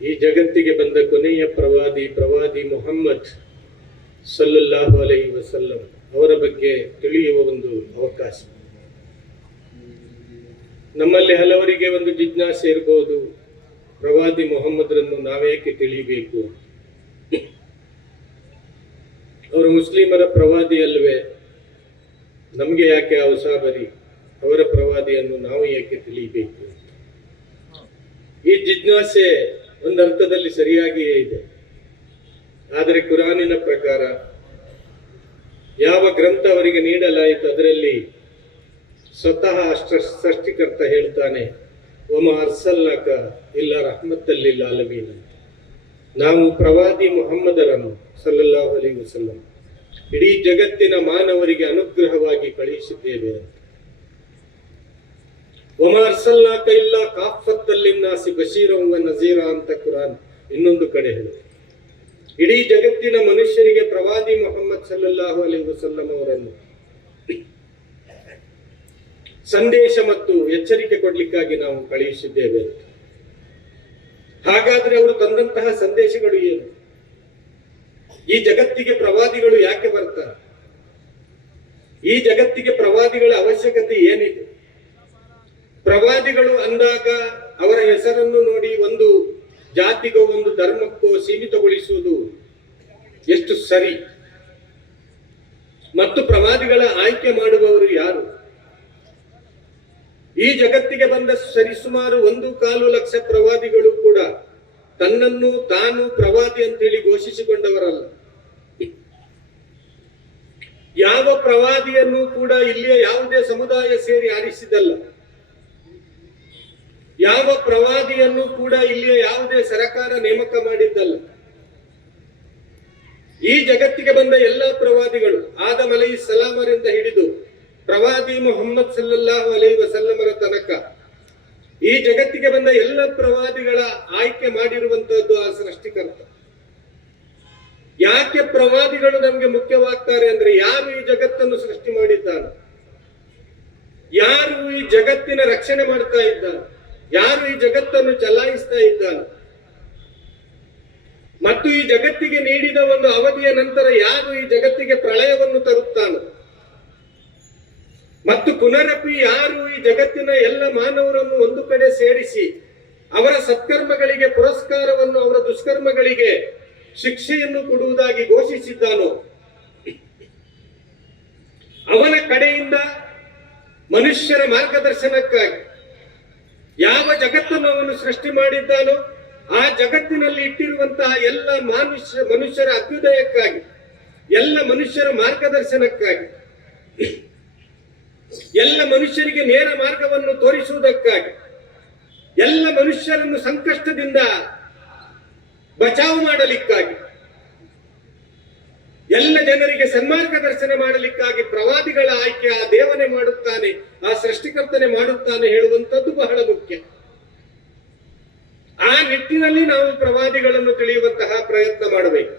ಈ ಜಗತ್ತಿಗೆ ಬಂದ ಕೊನೆಯ ಪ್ರವಾದಿ ಮುಹಮ್ಮದ್ ಸಲ್ಲಲ್ಲಾಹು ಅಲೈಹಿ ವಸಲ್ಲಂ ಅವರ ಬಗ್ಗೆ ತಿಳಿಯುವ ಒಂದು ಅವಕಾಶ. ನಮ್ಮಲ್ಲಿ ಹಲವರಿಗೆ ಒಂದು ಜಿಜ್ಞಾಸೆ ಇರಬಹುದು, ಪ್ರವಾದಿ ಮುಹಮ್ಮದ್ರನ್ನು ನಾವೇಕೆ ತಿಳಿಯಬೇಕು? ಅವರು ಮುಸ್ಲಿಮರ ಪ್ರವಾದಿ ಅಲ್ವೇ? ನಮಗೆ ಯಾಕೆ ಅವಸಾಬರಿ? ಅವರ ಪ್ರವಾದಿಯನ್ನು ನಾವು ಏಕೆ ತಿಳಿಯಬೇಕು? ಈ ಜಿಜ್ಞಾಸೆ ಒಂದರ್ಥದಲ್ಲಿ ಸರಿಯಾಗಿಯೇ ಇದೆ. ಆದರೆ ಕುರಾನಿನ ಪ್ರಕಾರ ಯಾವ ಗ್ರಂಥ ಅವರಿಗೆ ನೀಡಲಾಯಿತು ಅದರಲ್ಲಿ ಸ್ವತಃ ಸೃಷ್ಟಿಕರ್ತ ಹೇಳ್ತಾನೆ, ವಮಾ ಅರ್ಸಲ್ನಾಕ ಇಲ್ಲ ರಹ್ಮತಲ್ ಲಿಲ್ ಆಲಮೀನ್. ನಾವು ಪ್ರವಾದಿ ಮುಹಮ್ಮದರನ್ನು ಸಲ್ಲಲ್ಲಾಹು ಅಲೈಹಿ ವಸಲ್ಲಂ ಇಡೀ ಜಗತ್ತಿನ ಮಾನವರಿಗೆ ಅನುಗ್ರಹವಾಗಿ ಕಳುಹಿಸಿದ್ದೇವೆ ಅಂತ. ವಮಾ ಅರ್ಸಲ್ನಾಕ ಇಲ್ಲ ಕಾಫತ್ತಲ್ ಲಿನ್ನಾಸಿ ಬಶೀರಂ ವ ನಜೀರ ಅಂತ ಕುರಾನ್ ಇನ್ನೊಂದು ಕಡೆ ಹೇಳಿದೆ. ಇಡೀ ಜಗತ್ತಿನ ಮನುಷ್ಯರಿಗೆ ಪ್ರವಾದಿ ಮುಹಮ್ಮದ್ ಸಲ್ಲಲ್ಲಾಹು ಅಲೈಹಿ ವಸಲ್ಲಂ ಅವರನ್ನು ಸಂದೇಶ ಮತ್ತು ಎಚ್ಚರಿಕೆ ಕೊಡ್ಲಿಕ್ಕಾಗಿ ನಾವು ಕಳುಹಿಸಿದ್ದೇವೆ ಅಂತ. ಹಾಗಾದ್ರೆ ಅವರು ತಂದಂತಹ ಸಂದೇಶಗಳು ಏನು? ಈ ಜಗತ್ತಿಗೆ ಪ್ರವಾದಿಗಳು ಯಾಕೆ ಬರ್ತಾರೆ? ಈ ಜಗತ್ತಿಗೆ ಪ್ರವಾದಿಗಳ ಅವಶ್ಯಕತೆ ಏನಿದೆ? ಪ್ರವಾದಿಗಳು ಅಂದಾಗ ಅವರ ಹೆಸರನ್ನು ನೋಡಿ ಒಂದು ಜಾತಿಗೋ ಒಂದು ಧರ್ಮಕ್ಕೋ ಸೀಮಿತಗೊಳಿಸುವುದು ಎಷ್ಟು ಸರಿ? ಮತ್ತು ಪ್ರವಾದಿಗಳ ಆಯ್ಕೆ ಮಾಡುವವರು ಯಾರು? ಈ ಜಗತ್ತಿಗೆ ಬಂದ ಸರಿಸುಮಾರು 1.25 ಲಕ್ಷ ಪ್ರವಾದಿಗಳು ಕೂಡ ತನ್ನನ್ನು ತಾನು ಪ್ರವಾದಿ ಅಂತೇಳಿ ಘೋಷಿಸಿಕೊಂಡವರಲ್ಲ. ಯಾವ ಪ್ರವಾದಿಯನ್ನು ಕೂಡ ಇಲ್ಲಿಯ ಯಾವುದೇ ಸಮುದಾಯ ಸೇರಿ ಆರಿಸಿದಲ್ಲ. ಯಾವ ಪ್ರವಾದಿಯನ್ನು ಕೂಡ ಇಲ್ಲಿಯ ಯಾವುದೇ ಸರಕಾರ ನೇಮಕ ಮಾಡಿದ್ದಲ್ಲ. ಈ ಜಗತ್ತಿಗೆ ಬಂದ ಎಲ್ಲ ಪ್ರವಾದಿಗಳು ಆದಮ್ ಅಲೈಹಿಸ್ಸಲಾಮರಿಂದ ಹಿಡಿದು ಪ್ರವಾದಿ ಮುಹಮ್ಮದ್ ಸಲ್ಲಲ್ಲಾಹು ಅಲೈಹಿ ವಸಲ್ಲಮರ ತನಕ ಈ ಜಗತ್ತಿಗೆ ಬಂದ ಎಲ್ಲ ಪ್ರವಾದಿಗಳ ಆಯ್ಕೆ ಮಾಡಿರುವಂತಹದ್ದು ಆ ಸೃಷ್ಟಿಕರ್ತ. ಯಾಕೆ ಪ್ರವಾದಿಗಳು ನಮಗೆ ಮುಖ್ಯವಾಗ್ತಾರೆ ಅಂದ್ರೆ, ಯಾರು ಈ ಜಗತ್ತನ್ನು ಸೃಷ್ಟಿ ಮಾಡಿದ್ದಾನೆ, ಯಾರು ಈ ಜಗತ್ತಿನ ರಕ್ಷಣೆ ಮಾಡ್ತಾ ಇದ್ದಾನೆ, ಯಾರು ಈ ಜಗತ್ತನ್ನು ಚಲಾಯಿಸ್ತಾ ಇದ್ದಾನೆ, ಮತ್ತು ಈ ಜಗತ್ತಿಗೆ ನೀಡಿದ ಒಂದು ಅವಧಿಯ ನಂತರ ಯಾರು ಈ ಜಗತ್ತಿಗೆ ಪ್ರಳಯವನ್ನು ತರುತ್ತಾನೆ, ಮತ್ತು ಪುನರಪಿ ಯಾರು ಈ ಜಗತ್ತಿನ ಎಲ್ಲ ಮಾನವರನ್ನು ಒಂದು ಕಡೆ ಸೇರಿಸಿ ಅವರ ಸತ್ಕರ್ಮಗಳಿಗೆ ಪುರಸ್ಕಾರವನ್ನು, ಅವರ ದುಷ್ಕರ್ಮಗಳಿಗೆ ಶಿಕ್ಷೆಯನ್ನು ಕೊಡುವುದಾಗಿ ಘೋಷಿಸಿದ್ದಾನೋ, ಅವನ ಕಡೆಯಿಂದ ಮನುಷ್ಯರ ಮಾರ್ಗದರ್ಶನಕ್ಕಾಗಿ ಯಾವ ಜಗತ್ತನ್ನು ಅವನು ಸೃಷ್ಟಿ ಮಾಡಿದ್ದಾನೋ ಆ ಜಗತ್ತಿನಲ್ಲಿ ಇಟ್ಟಿರುವಂತಹ ಎಲ್ಲ ಮನುಷ್ಯರ ಅಭ್ಯುದಯಕ್ಕಾಗಿ, ಎಲ್ಲ ಮನುಷ್ಯರ ಮಾರ್ಗದರ್ಶನಕ್ಕಾಗಿ, ಎಲ್ಲ ಮನುಷ್ಯರಿಗೆ ನೇರ ಮಾರ್ಗವನ್ನು ತೋರಿಸುವುದಕ್ಕಾಗಿ, ಎಲ್ಲ ಮನುಷ್ಯರನ್ನು ಸಂಕಷ್ಟದಿಂದ ಬಚಾವು ಮಾಡಲಿಕ್ಕಾಗಿ, ಎಲ್ಲ ಜನರಿಗೆ ಸನ್ಮಾರ್ಗದರ್ಶನ ಮಾಡಲಿಕ್ಕಾಗಿ ಪ್ರವಾದಿಗಳ ಆಯ್ಕೆ ಆ ದೇವನೇ ಮಾಡುತ್ತಾನೆ, ಆ ಸೃಷ್ಟಿಕರ್ತನೆ ಮಾಡುತ್ತಾನೆ ಹೇಳುವಂಥದ್ದು ಬಹಳ ಮುಖ್ಯ. ಆ ನಿಟ್ಟಿನಲ್ಲಿ ನಾವು ಪ್ರವಾದಿಗಳನ್ನು ತಿಳಿಯುವಂತಹ ಪ್ರಯತ್ನ ಮಾಡಬೇಕು.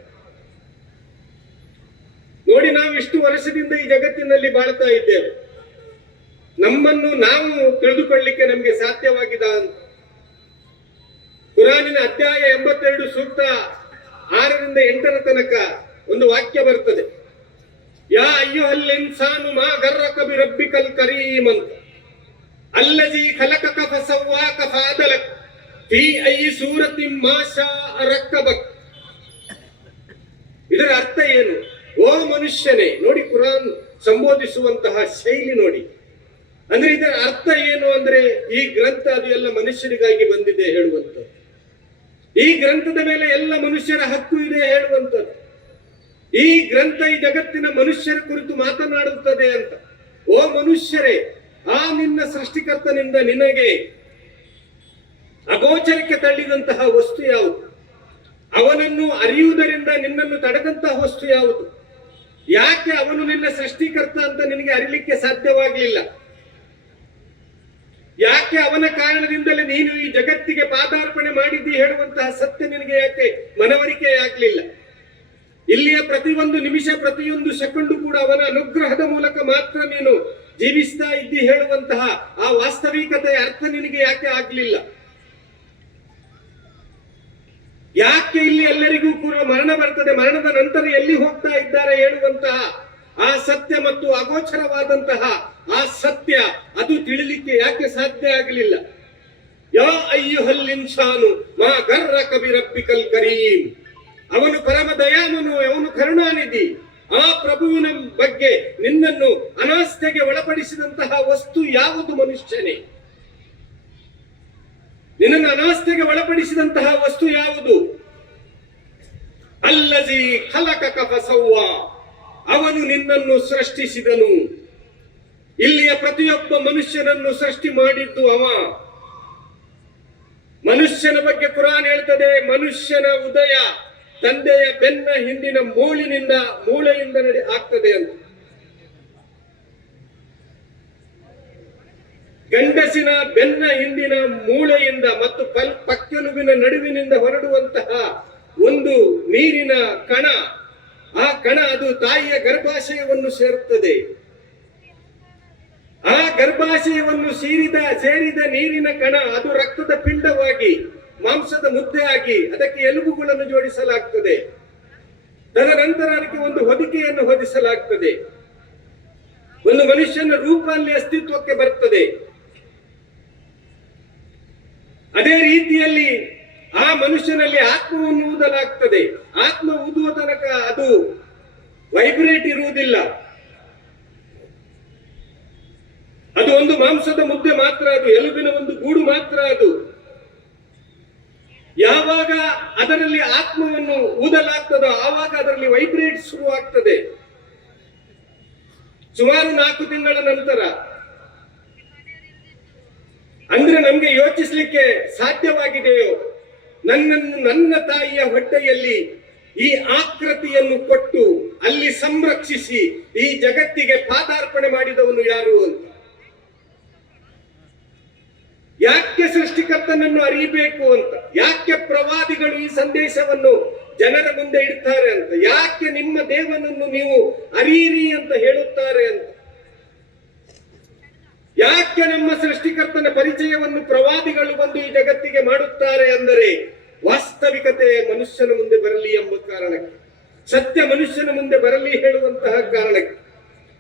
ನೋಡಿ, ನಾವು ಇಷ್ಟು ವರ್ಷದಿಂದ ಈ ಜಗತ್ತಿನಲ್ಲಿ ಬಾಳ್ತಾ ಇದ್ದೇವೆ. ನಮ್ಮನ್ನು ನಾವು ತಿಳಿದುಕೊಳ್ಳಿಕ್ಕೆ ನಮಗೆ ಸಾಧ್ಯವಾಗಿದೆ ಅಂತ ಕುರಾನಿನ ಅಧ್ಯಾಯ 82 ಸೂಕ್ತ 6ರಿಂದ 8ರ ತನಕ ಒಂದು ವಾಕ್ಯ ಬರ್ತದೆ. ಯಾ ಅಯ್ಯುಹಲ್ ಇನ್ಸಾನು ಮಾ ಗರ್ರಕ ಬಿರಬ್ಬಿಕಲ್ ಕರೀಮ್ ಅಂತ. ಅಲ್ಲಜಿ ಖಲಕಕ ಫಸವ್ವಾಕ ಫಅದಲಕ ಫೀ ಅಯ್ಯಿ ಸೂರತಿನ್ ಮಾ ಶಾಅ ರಕ್ಕಬಕ್. ಇದರ ಅರ್ಥ ಏನು? ಓ ಮನುಷ್ಯನೇ, ನೋಡಿ ಕುರಾನ್ ಸಂಬೋಧಿಸುವಂತಹ ಶೈಲಿ ನೋಡಿ. ಅಂದ್ರೆ ಇದರ ಅರ್ಥ ಏನು ಅಂದ್ರೆ, ಈ ಗ್ರಂಥ ಅದು ಎಲ್ಲ ಮನುಷ್ಯರಿಗಾಗಿ ಬಂದಿದೆ ಹೇಳುವಂಥದ್ದು. ಈ ಗ್ರಂಥದ ಮೇಲೆ ಎಲ್ಲ ಮನುಷ್ಯರ ಹಕ್ಕು ಇದೆ ಹೇಳುವಂಥದ್ದು. ಈ ಗ್ರಂಥ ಈ ಜಗತ್ತಿನ ಮನುಷ್ಯರ ಕುರಿತು ಮಾತನಾಡುತ್ತದೆ ಅಂತ. ಓ ಮನುಷ್ಯರೇ, ಆ ನಿನ್ನ ಸೃಷ್ಟಿಕರ್ತನಿಂದ ನಿನಗೆ ಅಗೋಚರಕ್ಕೆ ತಳ್ಳಿದಂತಹ ವಸ್ತು ಯಾವುದು? ಅವನನ್ನು ಅರಿಯುವುದರಿಂದ ನಿನ್ನನ್ನು ತಡೆದಂತಹ ವಸ್ತು ಯಾವುದು? ಯಾಕೆ ಅವನು ನಿನ್ನ ಸೃಷ್ಟಿಕರ್ತ ಅಂತ ನಿನಗೆ ಅರಿಲಿಕ್ಕೆ ಸಾಧ್ಯವಾಗಲಿಲ್ಲ? ಯಾಕೆ ಅವನ ಕಾರಣದಿಂದಲೇ ನೀನು ಈ ಜಗತ್ತಿಗೆ ಪಾದಾರ್ಪಣೆ ಮಾಡಿದ್ದಿ ಹೇಳುವಂತಹ ಸತ್ಯ ನಿನಗೆ ಯಾಕೆ ಮನವರಿಕೆ ಆಗಲಿಲ್ಲ? ಇಲ್ಲಿಯ ಪ್ರತಿಯೊಂದು ನಿಮಿಷ, ಪ್ರತಿಯೊಂದು ಸೆಕೆಂಡು ಕೂಡ ಅವನ ಅನುಗ್ರಹದ ಮೂಲಕ ಮಾತ್ರ ನೀನು ಜೀವಿಸ್ತಾ ಇದ್ದಿ ಹೇಳುವಂತಹ ಆ ವಾಸ್ತವಿಕತೆಯ ಅರ್ಥ ನಿನಗೆ ಯಾಕೆ ಆಗ್ಲಿಲ್ಲ? ಯಾಕೆ ಇಲ್ಲಿ ಎಲ್ಲರಿಗೂ ಕೂಡ ಮರಣ ಬರ್ತದೆ, ಮರಣದ ನಂತರ ಎಲ್ಲಿ ಹೋಗ್ತಾ ಇದ್ದಾರೆ ಹೇಳುವಂತಹ ಆ ಸತ್ಯ ಮತ್ತು ಅಗೋಚರವಾದಂತಹ ಆ ಸತ್ಯ ಅದು ತಿಳಿಲಿಕ್ಕೆ ಯಾಕೆ ಸಾಧ್ಯ ಆಗಲಿಲ್ಲ? ಯಾ ಅಯ್ಯುಹಲ್ ಇನ್ಸಾನು ಮಾ ಗರ್ರಕ ಬಿರಬ್ಬಿಕಲ್ ಕರೀಂ. ಅವನು ಪರಮ ದಯಾಮನು, ಅವನು ಕರುಣಾನಿಧಿ. ಆ ಪ್ರಭುವಿನ ಬಗ್ಗೆ ನಿನ್ನನ್ನು ಅನಾಸ್ಥೆಗೆ ಒಳಪಡಿಸಿದಂತಹ ವಸ್ತು ಯಾವುದು ಮನುಷ್ಯನೇ? ನಿನ್ನನ್ನು ಅನಾಸ್ಥೆಗೆ ಒಳಪಡಿಸಿದಂತಹ ವಸ್ತು ಯಾವುದು? ಅಲ್ಲಜಿ ಖಲಕಕ ಫಸವ್ವಾ. ಅವನು ನಿನ್ನನ್ನು ಸೃಷ್ಟಿಸಿದನು. ಇಲ್ಲಿಯ ಪ್ರತಿಯೊಬ್ಬ ಮನುಷ್ಯನನ್ನು ಸೃಷ್ಟಿ ಮಾಡಿದ್ದು ಅವ. ಮನುಷ್ಯನ ಬಗ್ಗೆ ಕುರಾನ್ ಹೇಳ್ತದೆ, ಮನುಷ್ಯನ ಉದಯ ತಂದೆಯ ಬೆನ್ನ ಹಿಂದಿನ ಮೂಳೆಯಿಂದ ಆಗ್ತದೆ ಅಂತ. ಗಂಡಸಿನ ಬೆನ್ನ ಹಿಂದಿನ ಮೂಳೆಯಿಂದ ಮತ್ತು ಪಕ್ಕೆಲುಬಿನ ನಡುವಿನಿಂದ ಹೊರಡುವಂತಹ ಒಂದು ನೀರಿನ ಕಣ, ಆ ಕಣ ಅದು ತಾಯಿಯ ಗರ್ಭಾಶಯವನ್ನು ಸೇರುತ್ತದೆ. ಆ ಗರ್ಭಾಶಯವನ್ನು ಸೇರಿದ ನೀರಿನ ಕಣ ಅದು ರಕ್ತದ ಪಿಂಡವಾಗಿ ಮಾಂಸದ ಮುದ್ದೆ ಆಗಿ ಅದಕ್ಕೆ ಎಲುಬುಗಳನ್ನು ಜೋಡಿಸಲಾಗ್ತದೆ. ತದನಂತರ ಅದಕ್ಕೆ ಒಂದು ಹೊದಿಕೆಯನ್ನು ಹೊದಿಸಲಾಗ್ತದೆ. ಒಂದು ಮನುಷ್ಯನ ರೂಪ ಅಲ್ಲಿ ಅಸ್ತಿತ್ವಕ್ಕೆ ಬರ್ತದೆ. ಅದೇ ರೀತಿಯಲ್ಲಿ ಆ ಮನುಷ್ಯನಲ್ಲಿ ಆತ್ಮವನ್ನು ಊದಲಾಗ್ತದೆ. ಆತ್ಮ ಊದುವ ತನಕ ಅದು ವೈಬ್ರೇಟ್ ಇರುವುದಿಲ್ಲ. ಅದು ಒಂದು ಮಾಂಸದ ಮುದ್ದೆ ಮಾತ್ರ, ಅದು ಎಲುಬಿನ ಒಂದು ಗೂಡು ಮಾತ್ರ. ಅದು ಯಾವಾಗ ಅದರಲ್ಲಿ ಆತ್ಮವನ್ನು ಊದಲಾಗ್ತದೋ ಆವಾಗ ಅದರಲ್ಲಿ ವೈಬ್ರೇಟ್ ಶುರುವಾಗ್ತದೆ. ಸುಮಾರು 4 ತಿಂಗಳ ನಂತರ. ಅಂದ್ರೆ ನಮ್ಗೆ ಯೋಚಿಸ್ಲಿಕ್ಕೆ ಸಾಧ್ಯವಾಗಿದೆಯೋ, ನನ್ನ ತಾಯಿಯ ಹೊಟ್ಟೆಯಲ್ಲಿ ಈ ಆಕೃತಿಯನ್ನು ಕೊಟ್ಟು ಅಲ್ಲಿ ಸಂರಕ್ಷಿಸಿ ಈ ಜಗತ್ತಿಗೆ ಪಾದಾರ್ಪಣೆ ಮಾಡಿದವನು ಯಾರು ಅಂತ. ಯಾಕೆ ಸೃಷ್ಟಿಕರ್ತನನ್ನು ಅರಿಯಬೇಕು ಅಂತ, ಯಾಕೆ ಪ್ರವಾದಿಗಳು ಈ ಸಂದೇಶವನ್ನು ಜನರ ಮುಂದೆ ಇಡ್ತಾರೆ ಅಂತ, ಯಾಕೆ ನಿಮ್ಮ ದೇವನನ್ನು ನೀವು ಅರಿಯಿರಿ ಅಂತ ಹೇಳುತ್ತಾರೆ ಅಂತ, ಯಾಕೆ ನಮ್ಮ ಸೃಷ್ಟಿಕರ್ತನ ಪರಿಚಯವನ್ನು ಪ್ರವಾದಿಗಳು ಬಂದು ಈ ಜಗತ್ತಿಗೆ ಮಾಡುತ್ತಾರೆ ಅಂದರೆ ವಾಸ್ತವಿಕತೆ ಮನುಷ್ಯನ ಮುಂದೆ ಬರಲಿ ಎಂಬ ಕಾರಣಕ್ಕೆ, ಸತ್ಯ ಮನುಷ್ಯನ ಮುಂದೆ ಬರಲಿ ಹೇಳುವಂತಹ ಕಾರಣಕ್ಕೆ.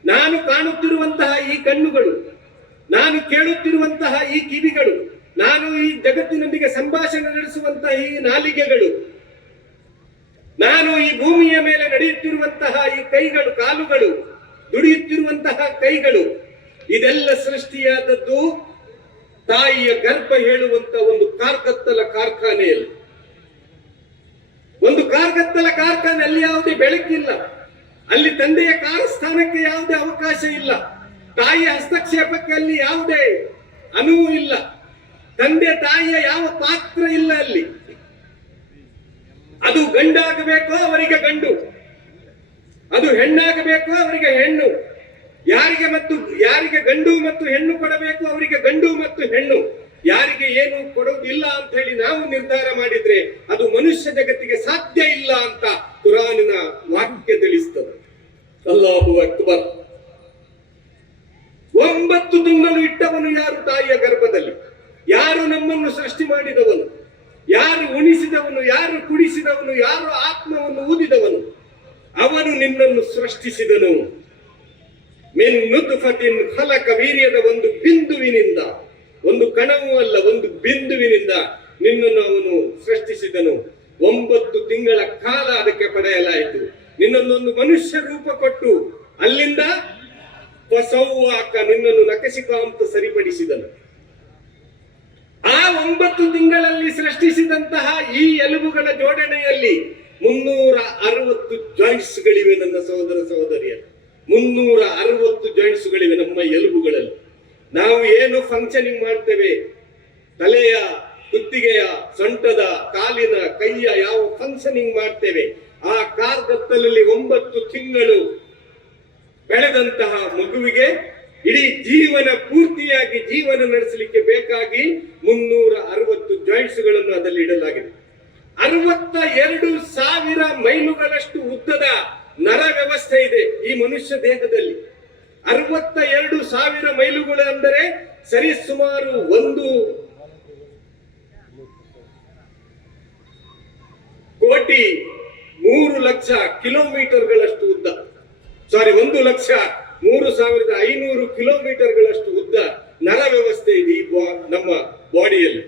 ನಾನು ಕಾಣುತ್ತಿರುವಂತಹ ಈ ಕಣ್ಣುಗಳು, ನಾನು ಕೇಳುತ್ತಿರುವಂತಹ ಈ ಕಿವಿಗಳು, ನಾನು ಈ ಜಗತ್ತಿನೊಂದಿಗೆ ಸಂಭಾಷಣೆ ನಡೆಸುವಂತಹ ಈ ನಾಲಿಗೆಗಳು, ನಾನು ಈ ಭೂಮಿಯ ಮೇಲೆ ನಡೆಯುತ್ತಿರುವಂತಹ ಈ ಕೈಗಳು, ಕಾಲುಗಳು, ದುಡಿಯುತ್ತಿರುವಂತಹ ಕೈಗಳು, ಇದೆಲ್ಲ ಸೃಷ್ಟಿಯಾದದ್ದು ತಾಯಿಯ ಗರ್ಭ ಹೇಳುವಂತ ಒಂದು ಕಾರ್ಗತ್ತಲ ಕಾರ್ಖಾನೆಯಲ್ಲಿ. ಒಂದು ಕಾರ್ಗತ್ತಲ ಕಾರ್ಖಾನೆ, ಅಲ್ಲಿ ಯಾವುದೇ ಬೆಳಕಿಲ್ಲ, ಅಲ್ಲಿ ತಂದೆಯ ಕಾರಸ್ಥಾನಕ್ಕೆ ಯಾವುದೇ ಅವಕಾಶ ಇಲ್ಲ, ತಾಯಿಯ ಹಸ್ತಕ್ಷೇಪಕ್ಕೆ ಅಲ್ಲಿ ಯಾವುದೇ ಅನುವು ಇಲ್ಲ, ತಂದೆ ತಾಯಿಯ ಯಾವ ಪಾತ್ರ ಇಲ್ಲ ಅಲ್ಲಿ. ಅದು ಗಂಡಾಗಬೇಕೋ ಅವರಿಗೆ ಗಂಡು, ಅದು ಹೆಣ್ಣಾಗಬೇಕೋ ಅವರಿಗೆ ಹೆಣ್ಣು, ಯಾರಿಗೆ ಗಂಡು ಮತ್ತು ಹೆಣ್ಣು ಕೊಡಬೇಕು ಅವರಿಗೆ ಗಂಡು ಮತ್ತು ಹೆಣ್ಣು, ಯಾರಿಗೆ ಏನು ಕೊಡುವುದಿಲ್ಲ ಅಂತ ಹೇಳಿ ನಾವು ನಿರ್ಧಾರ ಮಾಡಿದ್ರೆ ಅದು ಮನುಷ್ಯ ಜಗತ್ತಿಗೆ ಸಾಧ್ಯ ಇಲ್ಲ ಅಂತ ಕುರಾನಿನ ವಾಕ್ಯ ತಿಳಿಸ್ತದೆ. ಅಲ್ಲಾಹು ಅಕ್ಬರ್. 9 ತಿಂಗಳು ಇಟ್ಟವನು ಯಾರು? ತಾಯಿಯ ಗರ್ಭದಲ್ಲಿ. ಯಾರು ನಮ್ಮನ್ನು ಸೃಷ್ಟಿ ಮಾಡಿದವನು? ಯಾರು ಉಣಿಸಿದವನು? ಯಾರು ಕುಡಿಸಿದವನು? ಯಾರು ಆತ್ಮವನ್ನು ಊದಿದವನು? ಅವನು ನಿನ್ನನ್ನು ಸೃಷ್ಟಿಸಿದನು. ಮಿನ್ ನುತ್ಫತಿನ್ ಖಲಕ, ವೀರ್ಯದ ಒಂದು ಬಿಂದುವಿನಿಂದ, ಒಂದು ಕಣವೂ ಅಲ್ಲ, ಒಂದು ಬಿಂದುವಿನಿಂದ ನಿನ್ನನ್ನು ಅವನು ಸೃಷ್ಟಿಸಿದನು. 9 ತಿಂಗಳ ಕಾಲ ಅದಕ್ಕೆ ಪಡೆಯಲಾಯಿತು. ನಿನ್ನನ್ನೊಂದು ಮನುಷ್ಯ ರೂಪ ಕೊಟ್ಟು ಅಲ್ಲಿಂದ ಫಸವ್ವಾಕ, ನಿನ್ನನ್ನು ನಖಶಿಖಾಂತ ಸರಿಪಡಿಸಿದನು. ಆ 9 ತಿಂಗಳಲ್ಲಿ ಸೃಷ್ಟಿಸಿದಂತಹ ಈ ಎಲುಬುಗಳ ಜೋಡಣೆಯಲ್ಲಿ 360 ಜಾಯಿಂಟ್ಸ್ಗಳಿವೆ. ನನ್ನ ಸಹೋದರ ಸಹೋದರಿಯರು, 360 ಜಾಯಿಂಟ್ಸ್ಗಳಿವೆ ನಮ್ಮ ಎಲುಬುಗಳಲ್ಲಿ. ನಾವು ಏನು ಫಂಕ್ಷನಿಂಗ್ ಮಾಡ್ತೇವೆ, ತಲೆಯ, ಕುತ್ತಿಗೆಯ, ಸೊಂಟದ, ಕಾಲಿನ, ಕೈಯ ಯಾವ ಫಂಕ್ಷನಿಂಗ್ ಮಾಡ್ತೇವೆ, ಆ ಕಾರ್ಗತ್ತಲಲ್ಲಿ 9 ತಿಂಗಳು ಬೆಳೆದಂತಹ ಮಗುವಿಗೆ ಇಡೀ ಜೀವನ ಪೂರ್ತಿಯಾಗಿ ಜೀವನ ನಡೆಸಲಿಕ್ಕೆ ಬೇಕಾಗಿ 360 ಜಾಯಿಂಟ್ಸ್ಗಳನ್ನು ಅದರಲ್ಲಿ ಇಡಲಾಗಿದೆ. 62,000 ಮೈಲುಗಳಷ್ಟು ಉದ್ದದ ನರ ವ್ಯವಸ್ಥೆ ಇದೆ ಈ ಮನುಷ್ಯ ದೇಹದಲ್ಲಿ. 62,000 ಮೈಲುಗಳು ಅಂದರೆ ಸರಿ ಸುಮಾರು ಕೋಟಿ 3,00,000 ಕಿಲೋಮೀಟರ್ಗಳಷ್ಟು ಉದ್ದ, 1,03,500 ಕಿಲೋಮೀಟರ್ಗಳಷ್ಟು ಉದ್ದ ನರ ವ್ಯವಸ್ಥೆ ಇದೆ ನಮ್ಮ ಬಾಡಿಯಲ್ಲಿ.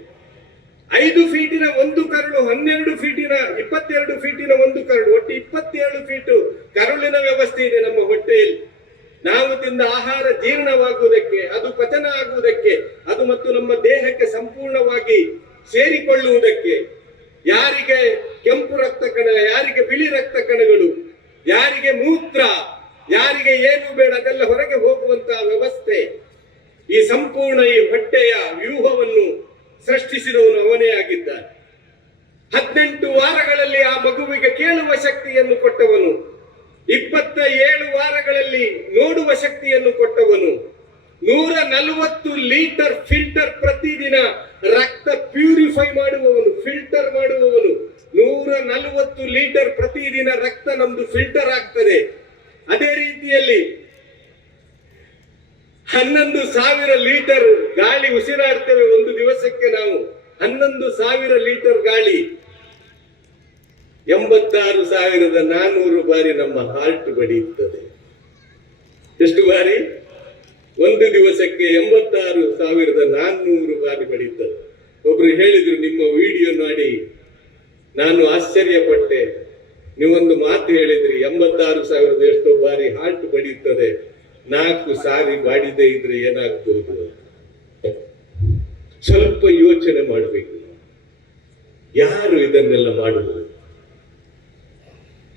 5 ಫೀಟಿನ ಒಂದು ಕರಳು, 12 ಫೀಟಿನ 22 ಫೀಟಿನ ಒಂದು ಕರಳು, ಒಟ್ಟು 27 ಫೀಟು ಕರುಳಿನ ವ್ಯವಸ್ಥೆ ಇದೆ ನಮ್ಮ ಹೊಟ್ಟೆಯಲ್ಲಿ. ನಾವು ತಿಂದ ಆಹಾರ ಜೀರ್ಣವಾಗುವುದಕ್ಕೆ, ಅದು ಪಚನ ಆಗುವುದಕ್ಕೆ, ಅದು ಮತ್ತು ನಮ್ಮ ದೇಹಕ್ಕೆ ಸಂಪೂರ್ಣವಾಗಿ ಸೇರಿಕೊಳ್ಳುವುದಕ್ಕೆ, ಯಾರಿಗೆ ಕೆಂಪು ರಕ್ತ ಕಣ, ಯಾರಿಗೆ ಬಿಳಿ ರಕ್ತ ಕಣಗಳು, ಯಾರಿಗೆ ಮೂತ್ರ, ಯಾರಿಗೆ ಏನು ಬೇಡ ಅದೆಲ್ಲ ಹೊರಗೆ ಹೋಗುವಂತಹ ವ್ಯವಸ್ಥೆ, ಈ ಸಂಪೂರ್ಣ ಈ ಹೊಟ್ಟೆಯ ವ್ಯೂಹವನ್ನು ಸೃಷ್ಟಿಸಿದವನು ಅವನೇ ಆಗಿದ್ದಾನೆ. 18 ವಾರಗಳಲ್ಲಿ ಆ ಮಗುವಿಗೆ ಕೇಳುವ ಶಕ್ತಿಯನ್ನು ಕೊಟ್ಟವನು, 27 ವಾರಗಳಲ್ಲಿ ನೋಡುವ ಶಕ್ತಿಯನ್ನು ಕೊಟ್ಟವನು, 140 ಲೀಟರ್ ಫಿಲ್ಟರ್ ಪ್ರತಿದಿನ ರಕ್ತ ಪ್ಯೂರಿಫೈ ಮಾಡುವವನು, ಫಿಲ್ಟರ್ ಮಾಡುವವನು. 140 ಲೀಟರ್ ಪ್ರತಿದಿನ ರಕ್ತ ನಮ್ದು ಫಿಲ್ಟರ್ ಆಗ್ತದೆ. ಅದೇ ರೀತಿಯಲ್ಲಿ 11,000 ಲೀಟರ್ ಗಾಳಿ ಉಸಿರಾಡ್ತೇವೆ ಒಂದು ದಿವಸಕ್ಕೆ ನಾವು. 11,000 ಲೀಟರ್ ಗಾಳಿ, 86,400 ಬಾರಿ ನಮ್ಮ ಹಾರ್ಟ್ ಬಡಿಯುತ್ತದೆ. ಎಷ್ಟು ಬಾರಿ? ಒಂದು ದಿವಸಕ್ಕೆ 86,400 ಬಾರಿ ಬಡಿಯುತ್ತದೆ. ಒಬ್ರು ಹೇಳಿದ್ರು, ನಿಮ್ಮ ವಿಡಿಯೋ ನೋಡಿ ನಾನು ಆಶ್ಚರ್ಯಪಟ್ಟೆ. ನೀವೊಂದು ಮಾತು ಹೇಳಿದ್ರಿ, 86,000 ಎಷ್ಟೋ ಬಾರಿ ಹಾರ್ಟ್ ಬಡಿಯುತ್ತದೆ, 4 ಸಾರಿ ಬಾಡಿದೆ ಇದ್ರೆ ಏನಾಗ್ಬಹುದು? ಸ್ವಲ್ಪ ಯೋಚನೆ ಮಾಡಬೇಕು. ಯಾರು ಇದನ್ನೆಲ್ಲ ಮಾಡುವುದು?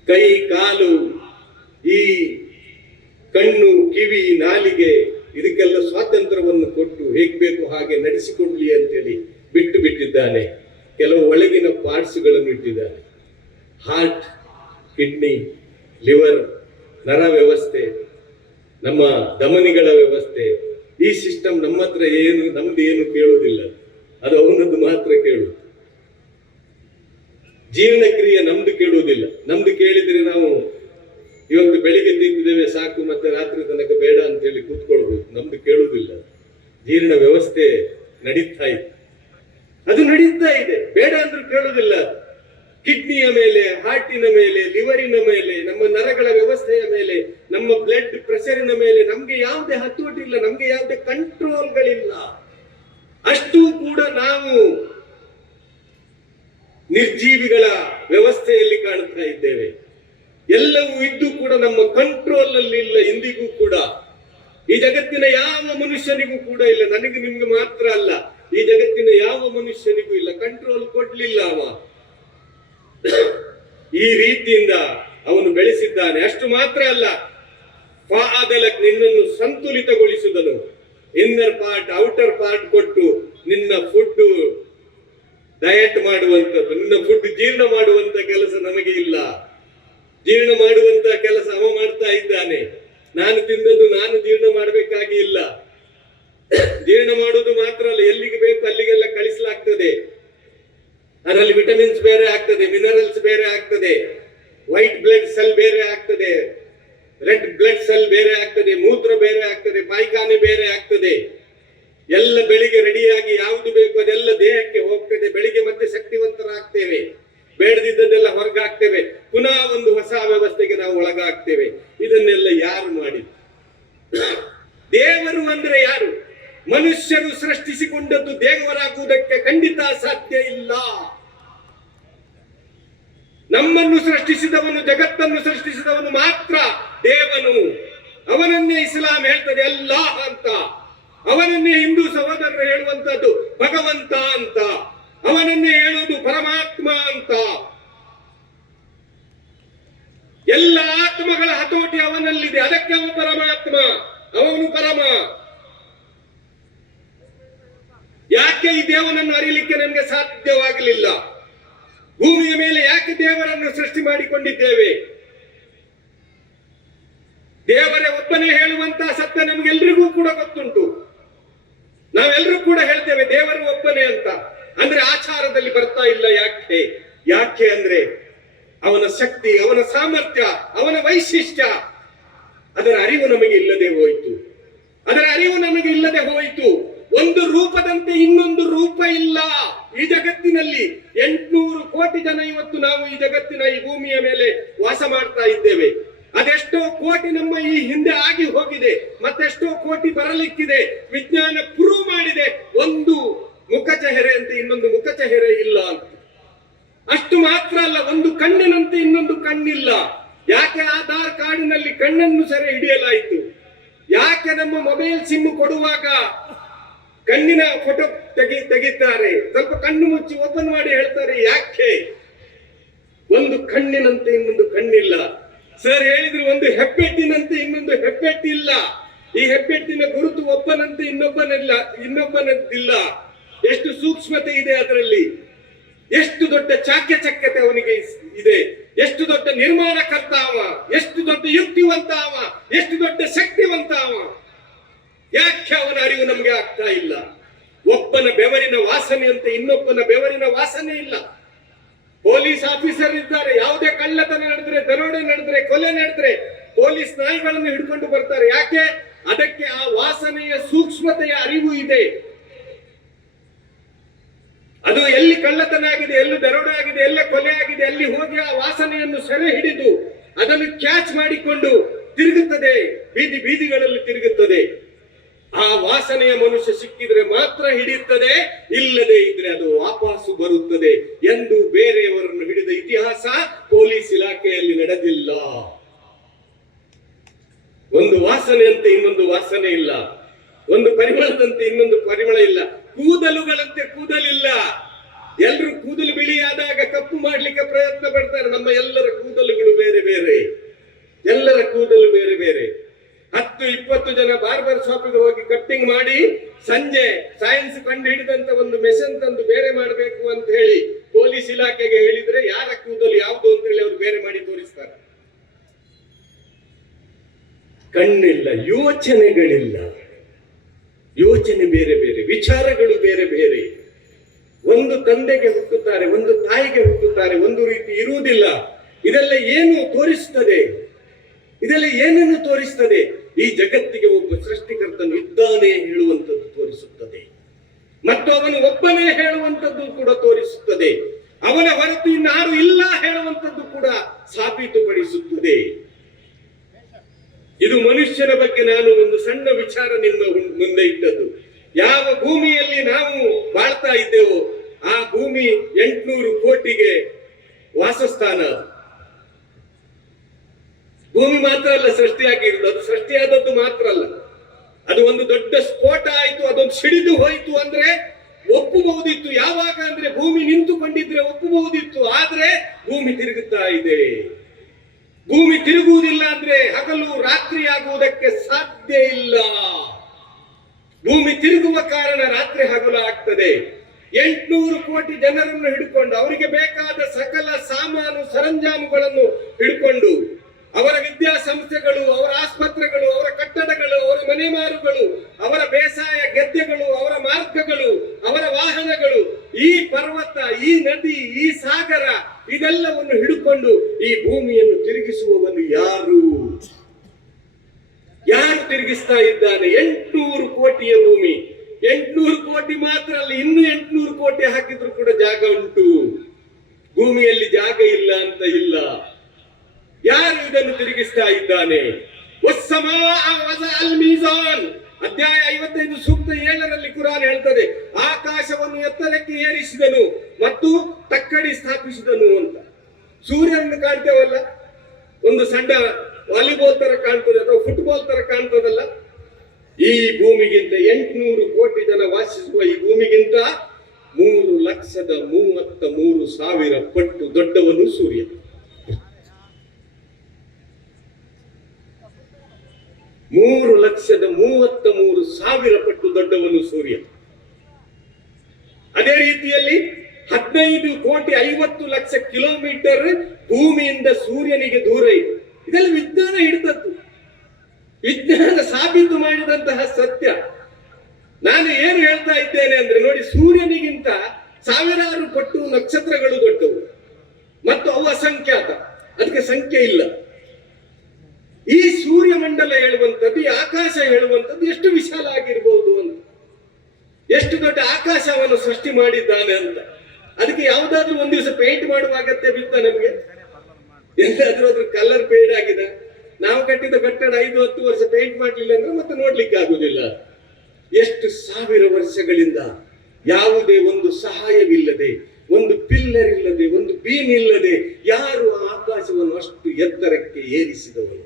ಕೈ ಕಾಲು, ಈ ಕಣ್ಣು ಕಿವಿ ನಾಲಿಗೆ, ಇದಕ್ಕೆಲ್ಲ ಸ್ವಾತಂತ್ರ್ಯವನ್ನು ಕೊಟ್ಟು ಹೇಗ್ ಬೇಕು ಹಾಗೆ ನಡೆಸಿಕೊಡ್ಲಿ ಅಂತೇಳಿ ಬಿಟ್ಟು ಬಿಟ್ಟಿದ್ದಾನೆ. ಕೆಲವು ಒಳಗಿನ ಪಾರ್ಟ್ಸ್ಗಳನ್ನು ಇಟ್ಟಿದ್ದಾನೆ. ಹಾರ್ಟ್, ಕಿಡ್ನಿ, ಲಿವರ್, ನರ ವ್ಯವಸ್ಥೆ, ನಮ್ಮ ಧಮನಿಗಳ ವ್ಯವಸ್ಥೆ, ಈ ಸಿಸ್ಟಮ್ ನಮ್ಮ ಹತ್ರ ನಮ್ದು ಏನು ಕೇಳುವುದಿಲ್ಲ, ಅದು ಅವನದ್ದು ಮಾತ್ರ ಕೇಳುವುದು. ಜೀರ್ಣಕ್ರಿಯೆ ನಮ್ದು ಕೇಳುವುದಿಲ್ಲ. ನಮ್ದು ಕೇಳಿದ್ರೆ ನಾವು ಇವತ್ತು ಬೆಳಿಗ್ಗೆ ತಿಂತಿದ್ದೇವೆ ಸಾಕು, ಮತ್ತೆ ರಾತ್ರಿ ತನಕ ಬೇಡ ಅಂತ ಹೇಳಿ ಕೂತ್ಕೊಳ್ಬಹುದು. ನಮ್ದು ಕೇಳುವುದಿಲ್ಲ. ಜೀರ್ಣ ವ್ಯವಸ್ಥೆ ನಡೀತಾ ಇದೆ, ಅದು ನಡೀತಾ ಇದೆ, ಬೇಡ ಅಂದ್ರೂ ಕೇಳುವುದಿಲ್ಲ. ಕಿಡ್ನಿಯ ಮೇಲೆ, ಹಾರ್ಟಿನ ಮೇಲೆ, ಲಿವರಿನ ಮೇಲೆ, ನಮ್ಮ ನರಗಳ ವ್ಯವಸ್ಥೆಯ ಮೇಲೆ, ನಮ್ಮ ಬ್ಲಡ್ ಪ್ರೆಷರಿನ ಮೇಲೆ ನಮ್ಗೆ ಯಾವುದೇ ಹತೋಟಿ ಇಲ್ಲ, ನಮ್ಗೆ ಯಾವುದೇ ಕಂಟ್ರೋಲ್ಗಳಿಲ್ಲ. ಅಷ್ಟು ಕೂಡ ನಾವು ನಿರ್ಜೀವಿಗಳ ವ್ಯವಸ್ಥೆಯಲ್ಲಿ ಕಾಣ್ತಾ ಇದ್ದೇವೆ. ಎಲ್ಲವೂ ಇದ್ದು ಕೂಡ ನಮ್ಮ ಕಂಟ್ರೋಲ್ ಅಲ್ಲಿ ಇಲ್ಲ ಇಂದಿಗೂ ಕೂಡ. ಈ ಜಗತ್ತಿನ ಯಾವ ಮನುಷ್ಯನಿಗೂ ಕೂಡ ಇಲ್ಲ, ನನಗೆ ನಿಮ್ಗೆ ಮಾತ್ರ ಅಲ್ಲ, ಈ ಜಗತ್ತಿನ ಯಾವ ಮನುಷ್ಯನಿಗೂ ಇಲ್ಲ. ಕಂಟ್ರೋಲ್ ಕೊಡ್ಲಿಲ್ಲ ಅವ. ಈ ರೀತಿಯಿಂದ ಅವನು ಬೆಳೆಸಿದ್ದಾನೆ. ಅಷ್ಟು ಮಾತ್ರ ಅಲ್ಲ, ಫಾಅದಲಕ್, ನಿನ್ನನ್ನು ಸಂತುಲಿತಗೊಳಿಸುವುದನು. ಇನ್ನರ್ ಪಾರ್ಟ್, ಔಟರ್ ಪಾರ್ಟ್ ಕೊಟ್ಟು ನಿನ್ನ ಫುಡ್ ಡಯಟ್ ಮಾಡುವಂಥದ್ದು, ನಿನ್ನ ಫುಡ್ ಜೀರ್ಣ ಮಾಡುವಂತ ಕೆಲಸ ನಮಗೆ ಇಲ್ಲ. ಜೀರ್ಣ ಮಾಡುವಂತ ಕೆಲಸ ಅವ ಮಾಡ್ತಾ ಇದ್ದಾನೆ. ನಾನು ತಿಂದದ್ದು ನಾನು ಜೀರ್ಣ ಮಾಡಬೇಕಾಗಿ ಇಲ್ಲ. ಜೀರ್ಣ ಮಾಡುವುದು ಮಾತ್ರ ಅಲ್ಲ, ಎಲ್ಲಿಗೆ ಬೇಕು ಅಲ್ಲಿಗೆಲ್ಲ ಕಳಿಸಲಾಗ್ತದೆ. ಅದರಲ್ಲಿ ವಿಟಮಿನ್ಸ್ ಬೇರೆ ಆಗ್ತದೆ, ಮಿನರಲ್ಸ್ ಬೇರೆ ಆಗ್ತದೆ, ವೈಟ್ ಬ್ಲಡ್ ಸೆಲ್ ಬೇರೆ ಆಗ್ತದೆ, ರೆಡ್ ಬ್ಲಡ್ ಸೆಲ್ ಬೇರೆ ಆಗ್ತದೆ, ಮೂತ್ರ ಬೇರೆ ಆಗ್ತದೆ, ಪಾಯ್ಖಾನೆ ಬೇರೆ ಆಗ್ತದೆ. ಎಲ್ಲ ಬೆಳಿಗ್ಗೆ ರೆಡಿಯಾಗಿ ಯಾವುದು ಬೇಕು ಅದೆಲ್ಲ ದೇಹಕ್ಕೆ ಹೋಗ್ತದೆ. ಬೆಳಿಗ್ಗೆ ಮತ್ತೆ ಶಕ್ತಿವಂತರಾಗ್ತೇವೆ. ಬೇಡದಿದ್ದದೆಲ್ಲ ಹೊರಗಾಗ್ತೇವೆ, ಪುನಃ ಒಂದು ಹೊಸ ವ್ಯವಸ್ಥೆಗೆ ನಾವು ಒಳಗಾಗ್ತೇವೆ. ಇದನ್ನೆಲ್ಲ ಯಾರು ಮಾಡಿದ್ರು? ದೇವರು ಅಂದ್ರೆ ಯಾರು? ಮನುಷ್ಯರು ಸೃಷ್ಟಿಸಿಕೊಂಡದ್ದು ದೇವರಾಗುವುದಕ್ಕೆ ಖಂಡಿತ ಸಾಧ್ಯ ಇಲ್ಲ. ನಮ್ಮನ್ನು ಸೃಷ್ಟಿಸಿದವನು, ಜಗತ್ತನ್ನು ಸೃಷ್ಟಿಸಿದವನು ಮಾತ್ರ ದೇವನು. ಅವನನ್ನೇ ಇಸ್ಲಾಂ ಹೇಳ್ತದೆ ಅಲ್ಲಾಹ್ ಅಂತ. ಅವನನ್ನೇ ಹಿಂದೂ ಸಹೋದರರು ಹೇಳುವಂತದ್ದು ಭಗವಂತ ಅಂತ. ಅವನನ್ನೇ ಹೇಳುವುದು ಪರಮಾತ್ಮ ಅಂತ. ಎಲ್ಲ ಆತ್ಮಗಳ ಹತೋಟಿ ಅವನಲ್ಲಿದೆ, ಅದಕ್ಕೆ ಅವನು ಪರಮಾತ್ಮ, ಅವನು ಪರಮ. ಯಾಕೆ ಈ ದೇವನನ್ನು ಅರಿಯಲಿಕ್ಕೆ ನಮಗೆ ಸಾಧ್ಯವಾಗಲಿಲ್ಲ? ಭೂಮಿಯ ಮೇಲೆ ಯಾಕೆ ದೇವರನ್ನು ಸೃಷ್ಟಿ ಮಾಡಿಕೊಂಡಿದ್ದೇವೆ? ದೇವರೇ ಒಬ್ಬನೇ ಹೇಳುವಂತಹ ಸತ್ಯ ನಮಗೆಲ್ಲರಿಗೂ ಕೂಡ ಗೊತ್ತುಂಟು. ನಾವೆಲ್ಲರೂ ಕೂಡ ಹೇಳ್ತೇವೆ ದೇವರು ಒಬ್ಬನೇ ಅಂತ. ಅಂದ್ರೆ ಆಚಾರದಲ್ಲಿ ಬರ್ತಾ ಇಲ್ಲ. ಯಾಕೆ ಅಂದ್ರೆ ಅವನ ಶಕ್ತಿ, ಅವನ ಸಾಮರ್ಥ್ಯ, ಅವನ ವೈಶಿಷ್ಟ್ಯ, ಅದರ ಅರಿವು ನಮಗೆ ಇಲ್ಲದೆ ಹೋಯಿತು. ಒಂದು ರೂಪದಂತೆ ಇನ್ನೊಂದು ರೂಪ ಇಲ್ಲ. ಈ ಜಗತ್ತಿನಲ್ಲಿ 800 ಕೋಟಿ ಜನ ಇವತ್ತು ನಾವು ಈ ಜಗತ್ತಿನ ಈ ಭೂಮಿಯ ಮೇಲೆ ವಾಸ ಮಾಡ್ತಾ ಇದ್ದೇವೆ. ಅದೆಷ್ಟೋ ಕೋಟಿ ನಮ್ಮ ಈ ಹಿಂದೆ ಆಗಿ ಹೋಗಿದೆ, ಮತ್ತೆಷ್ಟೋ ಕೋಟಿ ಬರಲಿಕ್ಕಿದೆ. ವಿಜ್ಞಾನ ಪ್ರೂವ್ ಮಾಡಿದೆ, ಒಂದು ಮುಖಚೆಹರೆ ಅಂತ ಇನ್ನೊಂದು ಮುಖಚೆಹರೆ ಇಲ್ಲ ಅಂತ. ಅಷ್ಟು ಮಾತ್ರ ಅಲ್ಲ, ಒಂದು ಕಣ್ಣಿನಂತೆ ಇನ್ನೊಂದು ಕಣ್ಣಿಲ್ಲ. ಯಾಕೆ ಆಧಾರ್ ಕಾರ್ಡಿನಲ್ಲಿ ಕಣ್ಣನ್ನು ಸೆರೆ ಹಿಡಿಯಲಾಯಿತು? ಯಾಕೆ ನಮ್ಮ ಮೊಬೈಲ್ ಸಿಮ್ ಕೊಡುವಾಗ ಕಣ್ಣಿನ ಫೋಟೋ ತೆಗಿತಾರೆ, ಸ್ವಲ್ಪ ಕಣ್ಣು ಮುಚ್ಚಿ ಓಪನ್ ಮಾಡಿ ಹೇಳ್ತಾರೆ? ಯಾಕೆ? ಒಂದು ಕಣ್ಣಿನಂತೆ ಇನ್ನೊಂದು ಕಣ್ಣಿಲ್ಲ. ಸರ್ ಹೇಳಿದ್ರು, ಒಂದು ಹೆಬ್ಬೆಟ್ಟಿನಂತೆ ಇನ್ನೊಂದು ಹೆಬ್ಬೆಟ್ಟಿಲ್ಲ. ಈ ಹೆಬ್ಬೆಟ್ಟಿನ ಗುರುತು ಒಬ್ಬನಂತೆ ಇನ್ನೊಬ್ಬನದ್ದಿಲ್ಲ. ಎಷ್ಟು ಸೂಕ್ಷ್ಮತೆ ಇದೆ ಅದರಲ್ಲಿ, ಎಷ್ಟು ದೊಡ್ಡ ಚಾಕ್ಯಚಕ್ಯತೆ ಅವನಿಗೆ ಇದೆ, ಎಷ್ಟು ದೊಡ್ಡ ನಿರ್ಮಾಣಕರ್ತ ಅವ, ಎಷ್ಟು ದೊಡ್ಡ ಯುಕ್ತಿವಂತ ಅವ, ಎಷ್ಟು ದೊಡ್ಡ ಶಕ್ತಿವಂತ ಅವ. ಯಾಕೆ ಅವನ ಅರಿವು ನಮ್ಗೆ ಆಗ್ತಾ ಇಲ್ಲ? ಒಬ್ಬನ ಬೆವರಿನ ವಾಸನೆ ಅಂತ ಇನ್ನೊಬ್ಬನ ಬೆವರಿನ ವಾಸನೆ ಇಲ್ಲ. ಪೊಲೀಸ್ ಆಫೀಸರ್ ಇದ್ದಾರೆ, ಯಾವುದೇ ಕಳ್ಳತನ ನಡೆದ್ರೆ, ದರೋಡೆ ನಡೆದ್ರೆ, ಕೊಲೆ ನಡೆದ್ರೆ ಪೊಲೀಸ್ ನಾಯಿಗಳನ್ನು ಹಿಡ್ಕೊಂಡು ಬರ್ತಾರೆ. ಯಾಕೆ? ಅದಕ್ಕೆ ಆ ವಾಸನೆಯ ಸೂಕ್ಷ್ಮತೆಯ ಅರಿವು ಇದೆ. ಅದು ಎಲ್ಲಿ ಕಳ್ಳತನ ಆಗಿದೆ, ಎಲ್ಲಿ ದರೋಡೆ ಆಗಿದೆ, ಎಲ್ಲ ಕೊಲೆ ಆಗಿದೆ, ಅಲ್ಲಿ ಹೋಗಿ ಆ ವಾಸನೆಯನ್ನು ಸೆರೆ ಹಿಡಿದು ಅದನ್ನು ಕ್ಯಾಚ್ ಮಾಡಿಕೊಂಡು ತಿರುಗುತ್ತದೆ, ಬೀದಿಗಳಲ್ಲಿ ತಿರುಗುತ್ತದೆ. ಆ ವಾಸನೆಯ ಮನುಷ್ಯ ಸಿಕ್ಕಿದ್ರೆ ಮಾತ್ರ ಹಿಡಿಯುತ್ತದೆ, ಇಲ್ಲದೆ ಇದ್ರೆ ಅದು ವಾಪಸ್ಸು ಬರುತ್ತದೆ ಎಂದು ಬೇರೆಯವರನ್ನು ಹಿಡಿದ ಇತಿಹಾಸ ಪೊಲೀಸ್ ಇಲಾಖೆಯಲ್ಲಿ ನಡೆದಿಲ್ಲ. ಒಂದು ವಾಸನೆಯಂತೆ ಇನ್ನೊಂದು ವಾಸನೆ ಇಲ್ಲ, ಒಂದು ಪರಿಮಳದಂತೆ ಇನ್ನೊಂದು ಪರಿಮಳ ಇಲ್ಲ, ಕೂದಲುಗಳಂತೆ ಕೂದಲಿಲ್ಲ. ಎಲ್ಲರೂ ಕೂದಲು ಬಿಳಿಯಾದಾಗ ಕಪ್ಪು ಮಾಡ್ಲಿಕ್ಕೆ ಪ್ರಯತ್ನ ಪಡ್ತಾರೆ. ನಮ್ಮ ಎಲ್ಲರ ಕೂದಲುಗಳು ಬೇರೆ ಬೇರೆ, ಎಲ್ಲರ ಕೂದಲು ಬೇರೆ ಬೇರೆ. 10-20 ಜನ ಬಾರ್ಬರ್ ಶಾಪಿಗೆ ಹೋಗಿ ಕಟ್ಟಿಂಗ್ ಮಾಡಿ ಸಂಜೆ ಸೈನ್ಸ್ ಕಂಡು ಹಿಡಿದಂತ ಒಂದು ಮೆಷಿನ್ ತಂದು ಬೇರೆ ಮಾಡಬೇಕು ಅಂತ ಹೇಳಿ ಪೊಲೀಸ್ ಇಲಾಖೆಗೆ ಹೇಳಿದ್ರೆ ಯಾರ ಕೂದಲು ಯಾವುದು ಅಂತ ಹೇಳಿ ಅವರು ಬೇರೆ ಮಾಡಿ ತೋರಿಸ್ತಾರೆ. ಕಣ್ಣಿಲ್ಲ, ಯೋಚನೆಗಳಿಲ್ಲ, ಯೋಚನೆ ಬೇರೆ ಬೇರೆ, ವಿಚಾರಗಳು ಬೇರೆ ಬೇರೆ. ಒಂದು ತಂದೆಗೆ ಹುಟ್ಟುತ್ತಾರೆ, ಒಂದು ತಾಯಿಗೆ ಹುಟ್ಟುತ್ತಾರೆ, ಒಂದು ರೀತಿ ಇರುವುದಿಲ್ಲ. ಇದೆಲ್ಲ ಏನು ತೋರಿಸುತ್ತದೆ? ಇದೆಲ್ಲ ಏನನ್ನು ತೋರಿಸುತ್ತದೆ? ಈ ಜಗತ್ತಿಗೆ ಒಬ್ಬ ಸೃಷ್ಟಿಕರ್ತನು ಇದ್ದಾನೆ ಹೇಳುವಂಥದ್ದು ತೋರಿಸುತ್ತದೆ, ಮತ್ತು ಅವನು ಒಬ್ಬನೇ ಹೇಳುವಂಥದ್ದು ಕೂಡ ತೋರಿಸುತ್ತದೆ. ಅವನ ಹೊರತು ಇನ್ನಾರು ಇಲ್ಲ ಹೇಳುವಂಥದ್ದು ಕೂಡ ಸಾಬೀತುಪಡಿಸುತ್ತದೆ. ಇದು ಮನುಷ್ಯನ ಬಗ್ಗೆ ನಾನು ಒಂದು ಸಣ್ಣ ವಿಚಾರ ನಿಮ್ಮ ಮುಂದೆ ಇಟ್ಟದ್ದು. ಯಾವ ಭೂಮಿಯಲ್ಲಿ ನಾವು ಬಾಳ್ತಾ ಇದ್ದೇವೋ ಆ ಭೂಮಿ 800 ಕೋಟಿಗೆ ವಾಸಸ್ಥಾನ. ಭೂಮಿ ಮಾತ್ರ ಅಲ್ಲ ಸೃಷ್ಟಿಯಾಗಿರುವುದು, ಅದು ಸೃಷ್ಟಿಯಾದದ್ದು ಮಾತ್ರ ಅಲ್ಲ, ಅದು ಒಂದು ದೊಡ್ಡ ಸ್ಫೋಟ ಆಯ್ತು, ಅದೊಂದು ಸಿಡಿದು ಹೋಯ್ತು ಅಂದ್ರೆ ಒಪ್ಪಬಹುದಿತ್ತು. ಯಾವಾಗ ಅಂದ್ರೆ ಭೂಮಿ ನಿಂತುಕೊಂಡಿದ್ರೆ ಒಪ್ಪಬಹುದಿತ್ತು. ಆದ್ರೆ ಭೂಮಿ ತಿರುಗುತ್ತಾ ಇದೆ. ಭೂಮಿ ತಿರುಗುವುದಿಲ್ಲ ಅಂದ್ರೆ ಹಗಲು ರಾತ್ರಿ ಆಗುವುದಕ್ಕೆ ಸಾಧ್ಯ ಇಲ್ಲ. ಭೂಮಿ ತಿರುಗುವ ಕಾರಣ ರಾತ್ರಿ ಹಗಲು ಆಗ್ತದೆ. 800 ಕೋಟಿ ಜನರನ್ನು ಹಿಡ್ಕೊಂಡು ಅವರಿಗೆ ಬೇಕಾದ ಸಕಲ ಸಾಮಾನು ಸರಂಜಾಮುಗಳನ್ನು ಹಿಡ್ಕೊಂಡು ಅವರ ವಿದ್ಯಾಸಂಸ್ಥೆಗಳು, ಅವರ ಆಸ್ಪತ್ರೆಗಳು, ಅವರ ಕಟ್ಟಡಗಳು, ಅವರ ಮನೆ ಮಾರುಗಳು, ಅವರ ಬೇಸಾಯ ಗೆದ್ದೆಗಳು, ಅವರ ಮಾರ್ಗಗಳು, ಅವರ ವಾಹನಗಳು, ಈ ಪರ್ವತ, ಈ ನದಿ, ಈ ಸಾಗರ, ಇದೆಲ್ಲವನ್ನು ಹಿಡ್ಕೊಂಡು ಈ ಭೂಮಿಯನ್ನು ತಿರುಗಿಸುವವನು ಯಾರು? ಯಾರು ತಿರುಗಿಸ್ತಾ ಇದ್ದಾನೆ? 800 ಕೋಟಿಯ ಭೂಮಿ. 800 ಕೋಟಿ ಮಾತ್ರ ಅಲ್ಲ, ಇನ್ನು 800 ಕೋಟಿ ಹಾಕಿದ್ರು ಕೂಡ ಜಾಗ ಉಂಟು. ಭೂಮಿಯಲ್ಲಿ ಜಾಗ ಇಲ್ಲ ಅಂತ ಇಲ್ಲ. ಯಾರು ಇದನ್ನು ತಿರುಗಿಸ್ತಾ ಇದ್ದಾನೆ? ಅಧ್ಯಾಯ 55 ಸೂಕ್ತ 7ರಲ್ಲಿ ಕುರಾನ್ ಹೇಳ್ತದೆ, ಆಕಾಶವನ್ನು ಎತ್ತರಕ್ಕೆ ಏರಿಸಿದನು ಮತ್ತು ತಕ್ಕಡಿ ಸ್ಥಾಪಿಸಿದನು ಅಂತ. ಸೂರ್ಯನನ್ನು ಕಾಣ್ತೇವಲ್ಲ, ಒಂದು ಸಣ್ಣ ವಾಲಿಬಾಲ್ ತರ ಕಾಣ್ತದೆ ಅಥವಾ ಫುಟ್ಬಾಲ್ ತರ ಕಾಣ್ತದಲ್ಲ, ಈ ಭೂಮಿಗಿಂತ 800 ಕೋಟಿ ಜನ ವಾಸಿಸುವ ಈ ಭೂಮಿಗಿಂತ 3,33,000 ಪಟ್ಟು ದೊಡ್ಡವನು ಸೂರ್ಯ. 3,33,000 ಪಟ್ಟು ದೊಡ್ಡವನು ಸೂರ್ಯ. ಅದೇ ರೀತಿಯಲ್ಲಿ 15,50,00,000 ಕಿಲೋಮೀಟರ್ ಭೂಮಿಯಿಂದ ಸೂರ್ಯನಿಗೆ ದೂರ ಇದೆ. ಇದೆಲ್ಲ ವಿಜ್ಞಾನ ಹಿಡಿದದ್ದು, ವಿಜ್ಞಾನ ಸಾಬೀತು ಮಾಡಿದಂತಹ ಸತ್ಯ. ನಾನು ಏನು ಹೇಳ್ತಾ ಇದ್ದೇನೆ ಅಂದ್ರೆ ನೋಡಿ, ಸೂರ್ಯನಿಗಿಂತ ಸಾವಿರಾರು ಪಟ್ಟು ನಕ್ಷತ್ರಗಳು ದೊಡ್ಡವು ಮತ್ತು ಅವು ಅಸಂಖ್ಯಾತ, ಅದಕ್ಕೆ ಸಂಖ್ಯೆ ಇಲ್ಲ. ಈ ಸೂರ್ಯಮಂಡಲ ಹೇಳುವಂಥದ್ದು, ಈ ಆಕಾಶ ಹೇಳುವಂಥದ್ದು ಎಷ್ಟು ವಿಶಾಲ ಆಗಿರ್ಬಹುದು ಅಂತ. ಎಷ್ಟು ದೊಡ್ಡ ಆಕಾಶವನ್ನು ಸೃಷ್ಟಿ ಮಾಡಿದ್ದಾನೆ ಅಂತ. ಅದಕ್ಕೆ ಯಾವ್ದಾದ್ರು ಒಂದ್ ದಿವಸ ಪೇಂಟ್ ಮಾಡುವ ಅಗತ್ಯ ಬಿತ್ತ ನಮ್ಗೆ? ಎಂತಾದ್ರೂ ಅದ್ರ ಕಲರ್ ಪೇಡ್ ಆಗಿದೆ. ನಾವು ಕಟ್ಟಿದ ಕಟ್ಟಡ 5-10 ವರ್ಷ ಪೇಂಟ್ ಮಾಡ್ಲಿಲ್ಲ ಅಂದ್ರೆ ಮತ್ತೆ ನೋಡ್ಲಿಕ್ಕೆ ಆಗುದಿಲ್ಲ. ಎಷ್ಟು ಸಾವಿರ ವರ್ಷಗಳಿಂದ ಯಾವುದೇ ಒಂದು ಸಹಾಯವಿಲ್ಲದೆ, ಒಂದು ಪಿಲ್ಲರ್ ಇಲ್ಲದೆ, ಒಂದು ಬೀಮ್ ಇಲ್ಲದೆ ಯಾರು ಆ ಆಕಾಶವನ್ನು ಅಷ್ಟು ಎತ್ತರಕ್ಕೆ ಏರಿಸಿದವರು?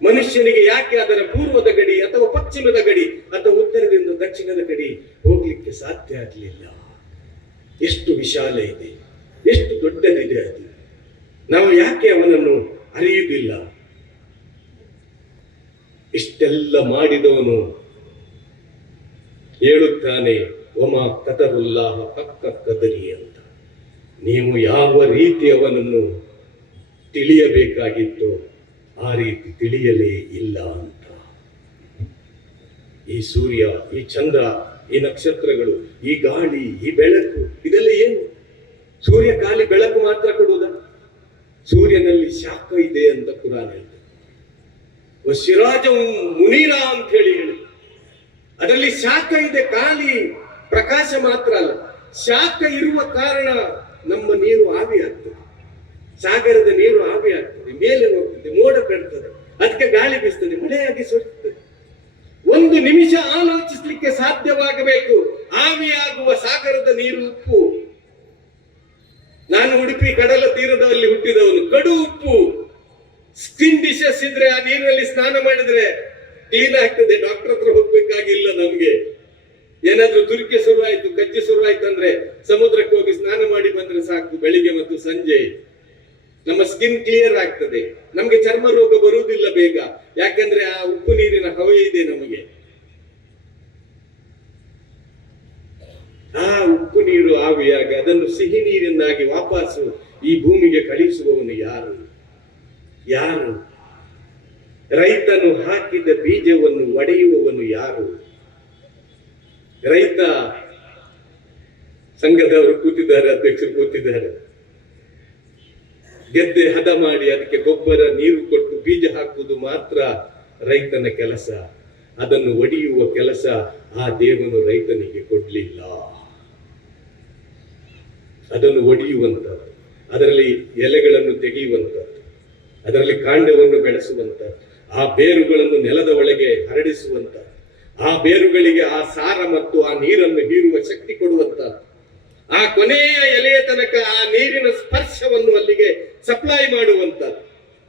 ಮನುಷ್ಯನಿಗೆ ಯಾಕೆ ಅದರ ಪೂರ್ವದ ಗಡಿ ಅಥವಾ ಪಶ್ಚಿಮದ ಗಡಿ ಅಥವಾ ಉತ್ತರದಿಂದ ದಕ್ಷಿಣದ ಗಡಿ ಹೋಗ್ಲಿಕ್ಕೆ ಸಾಧ್ಯ ಆಗಲಿಲ್ಲ? ಎಷ್ಟು ವಿಶಾಲ ಇದೆ, ಎಷ್ಟು ದೊಡ್ಡದಿದೆ ಅದು. ನಾವು ಯಾಕೆ ಅವನನ್ನು ಅರಿಯುವುದಿಲ್ಲ? ಇಷ್ಟೆಲ್ಲ ಮಾಡಿದವನು ಹೇಳುತ್ತಾನೆ, ಒಮಾ ಕದರುಲ್ಲಾಹ ಪಕ್ಕ ಕದರಿ ಅಂತ. ನೀವು ಯಾವ ರೀತಿ ಅವನನ್ನು ತಿಳಿಯಬೇಕಾಗಿತ್ತು ಆ ರೀತಿ ತಿಳಿಯಲೇ ಇಲ್ಲ ಅಂತ. ಈ ಸೂರ್ಯ, ಈ ಚಂದ್ರ, ಈ ನಕ್ಷತ್ರಗಳು, ಈ ಗಾಳಿ, ಈ ಬೆಳಕು, ಇದೆಲ್ಲ ಏನು? ಸೂರ್ಯ ಖಾಲಿ ಬೆಳಕು ಮಾತ್ರ ಕೊಡುವುದ? ಸೂರ್ಯನಲ್ಲಿ ಶಾಖ ಇದೆ ಅಂತ ಕುರಾನ್ ಹೇಳಿದೆ. ಶಿರಾಜ ಮುನೀರಾ ಅಂತ ಹೇಳಿ ಅದರಲ್ಲಿ ಶಾಖ ಇದೆ, ಖಾಲಿ ಪ್ರಕಾಶ ಮಾತ್ರ ಅಲ್ಲ. ಶಾಖ ಇರುವ ಕಾರಣ ನಮ್ಮ ನೀರು ಆವಿ ಆಗ್ತದೆ, ಸಾಗರದ ನೀರು ಆವಿ ಆಗ್ತದೆ, ಮೇಲೆ ಹೋಗ್ತದೆ, ಮೋಡ ಕಟ್ತದೆ, ಅದಕ್ಕೆ ಗಾಳಿ ಬೀಸ್ತದೆ, ಮಳೆಯಾಗಿ ಸುರಿಸ್ತದೆ. ಒಂದು ನಿಮಿಷ ಆಲೋಚಿಸಲಿಕ್ಕೆ ಸಾಧ್ಯವಾಗಬೇಕು. ಆವಿಯಾಗುವ ಸಾಗರದ ನೀರು ಉಪ್ಪು. ನಾನು ಉಡುಪಿ ಕಡಲ ತೀರದಲ್ಲಿ ಹುಟ್ಟಿದವನು. ಕಡು ಉಪ್ಪು. ಸ್ಕಿನ್ ಡಿಶಸ್ ಇದ್ರೆ ಆ ನೀರಿನಲ್ಲಿ ಸ್ನಾನ ಮಾಡಿದ್ರೆ ಕ್ಲೀನ್ ಆಗ್ತದೆ, ಡಾಕ್ಟರ್ ಹತ್ರ ಹೋಗ್ಬೇಕಾಗಿಲ್ಲ ನಮ್ಗೆ. ಏನಾದ್ರೂ ತುರಿಕೆ ಶುರುವಾಯ್ತು, ಕಜ್ಜಿ ಶುರುವಾಯ್ತು ಅಂದ್ರೆ ಸಮುದ್ರಕ್ಕೆ ಹೋಗಿ ಸ್ನಾನ ಮಾಡಿ ಬಂದ್ರೆ ಸಾಕು, ಬೆಳಿಗ್ಗೆ ಮತ್ತು ಸಂಜೆ ನಮ್ಮ ಸ್ಕಿನ್ ಕ್ಲಿಯರ್ ಆಗ್ತದೆ. ನಮ್ಗೆ ಚರ್ಮ ರೋಗ ಬರುವುದಿಲ್ಲ ಬೇಗ, ಯಾಕಂದ್ರೆ ಆ ಉಪ್ಪು ನೀರಿನ ಹವೆ ಇದೆ ನಮಗೆ. ಆ ಉಪ್ಪು ನೀರು ಆವಿಯಾಗ ಅದನ್ನು ಸಿಹಿ ನೀರನ್ನಾಗಿ ವಾಪಸ್ಸು ಈ ಭೂಮಿಗೆ ಕಳಿಸುವವನು ಯಾರು? ಯಾರು? ರೈತನು ಹಾಕಿದ ಬೀಜವನ್ನು ಒಡೆಯುವವನು ಯಾರು? ರೈತ ಸಂಘದವರು ಕೂತಿದ್ದಾರೆ, ಅಧ್ಯಕ್ಷರು ಕೂತಿದ್ದಾರೆ. ಗೆದ್ದೆ ಹದ ಮಾಡಿ ಅದಕ್ಕೆ ಗೊಬ್ಬರ ನೀರು ಕೊಟ್ಟು ಬೀಜ ಹಾಕುವುದು ಮಾತ್ರ ರೈತನ ಕೆಲಸ. ಅದನ್ನು ಒಡೆಯುವ ಕೆಲಸ ಆ ದೇವನು ರೈತನಿಗೆ ಕೊಡ್ಲಿಲ್ಲ. ಅದನ್ನು ಒಡೆಯುವಂಥದ್ದು, ಅದರಲ್ಲಿ ಎಲೆಗಳನ್ನು ತೆಗೆಯುವಂಥದ್ದು, ಅದರಲ್ಲಿ ಕಾಂಡವನ್ನು ಬೆಳೆಸುವಂಥದ್ದು, ಆ ಬೇರುಗಳನ್ನು ನೆಲದ ಒಳಗೆ ಹರಡಿಸುವಂಥದ್ದು, ಆ ಬೇರುಗಳಿಗೆ ಆ ಸಾರ ಮತ್ತು ಆ ನೀರನ್ನು ಹೀರುವ ಶಕ್ತಿ ಕೊಡುವಂಥದ್ದು, ಆ ಕೊನೆಯ ಎಲೆಯ ತನಕ ಆ ನೀರಿನ ಸ್ಪರ್ಶವನ್ನು ಅಲ್ಲಿಗೆ ಸಪ್ಲೈ ಮಾಡುವಂಥದ್ದು,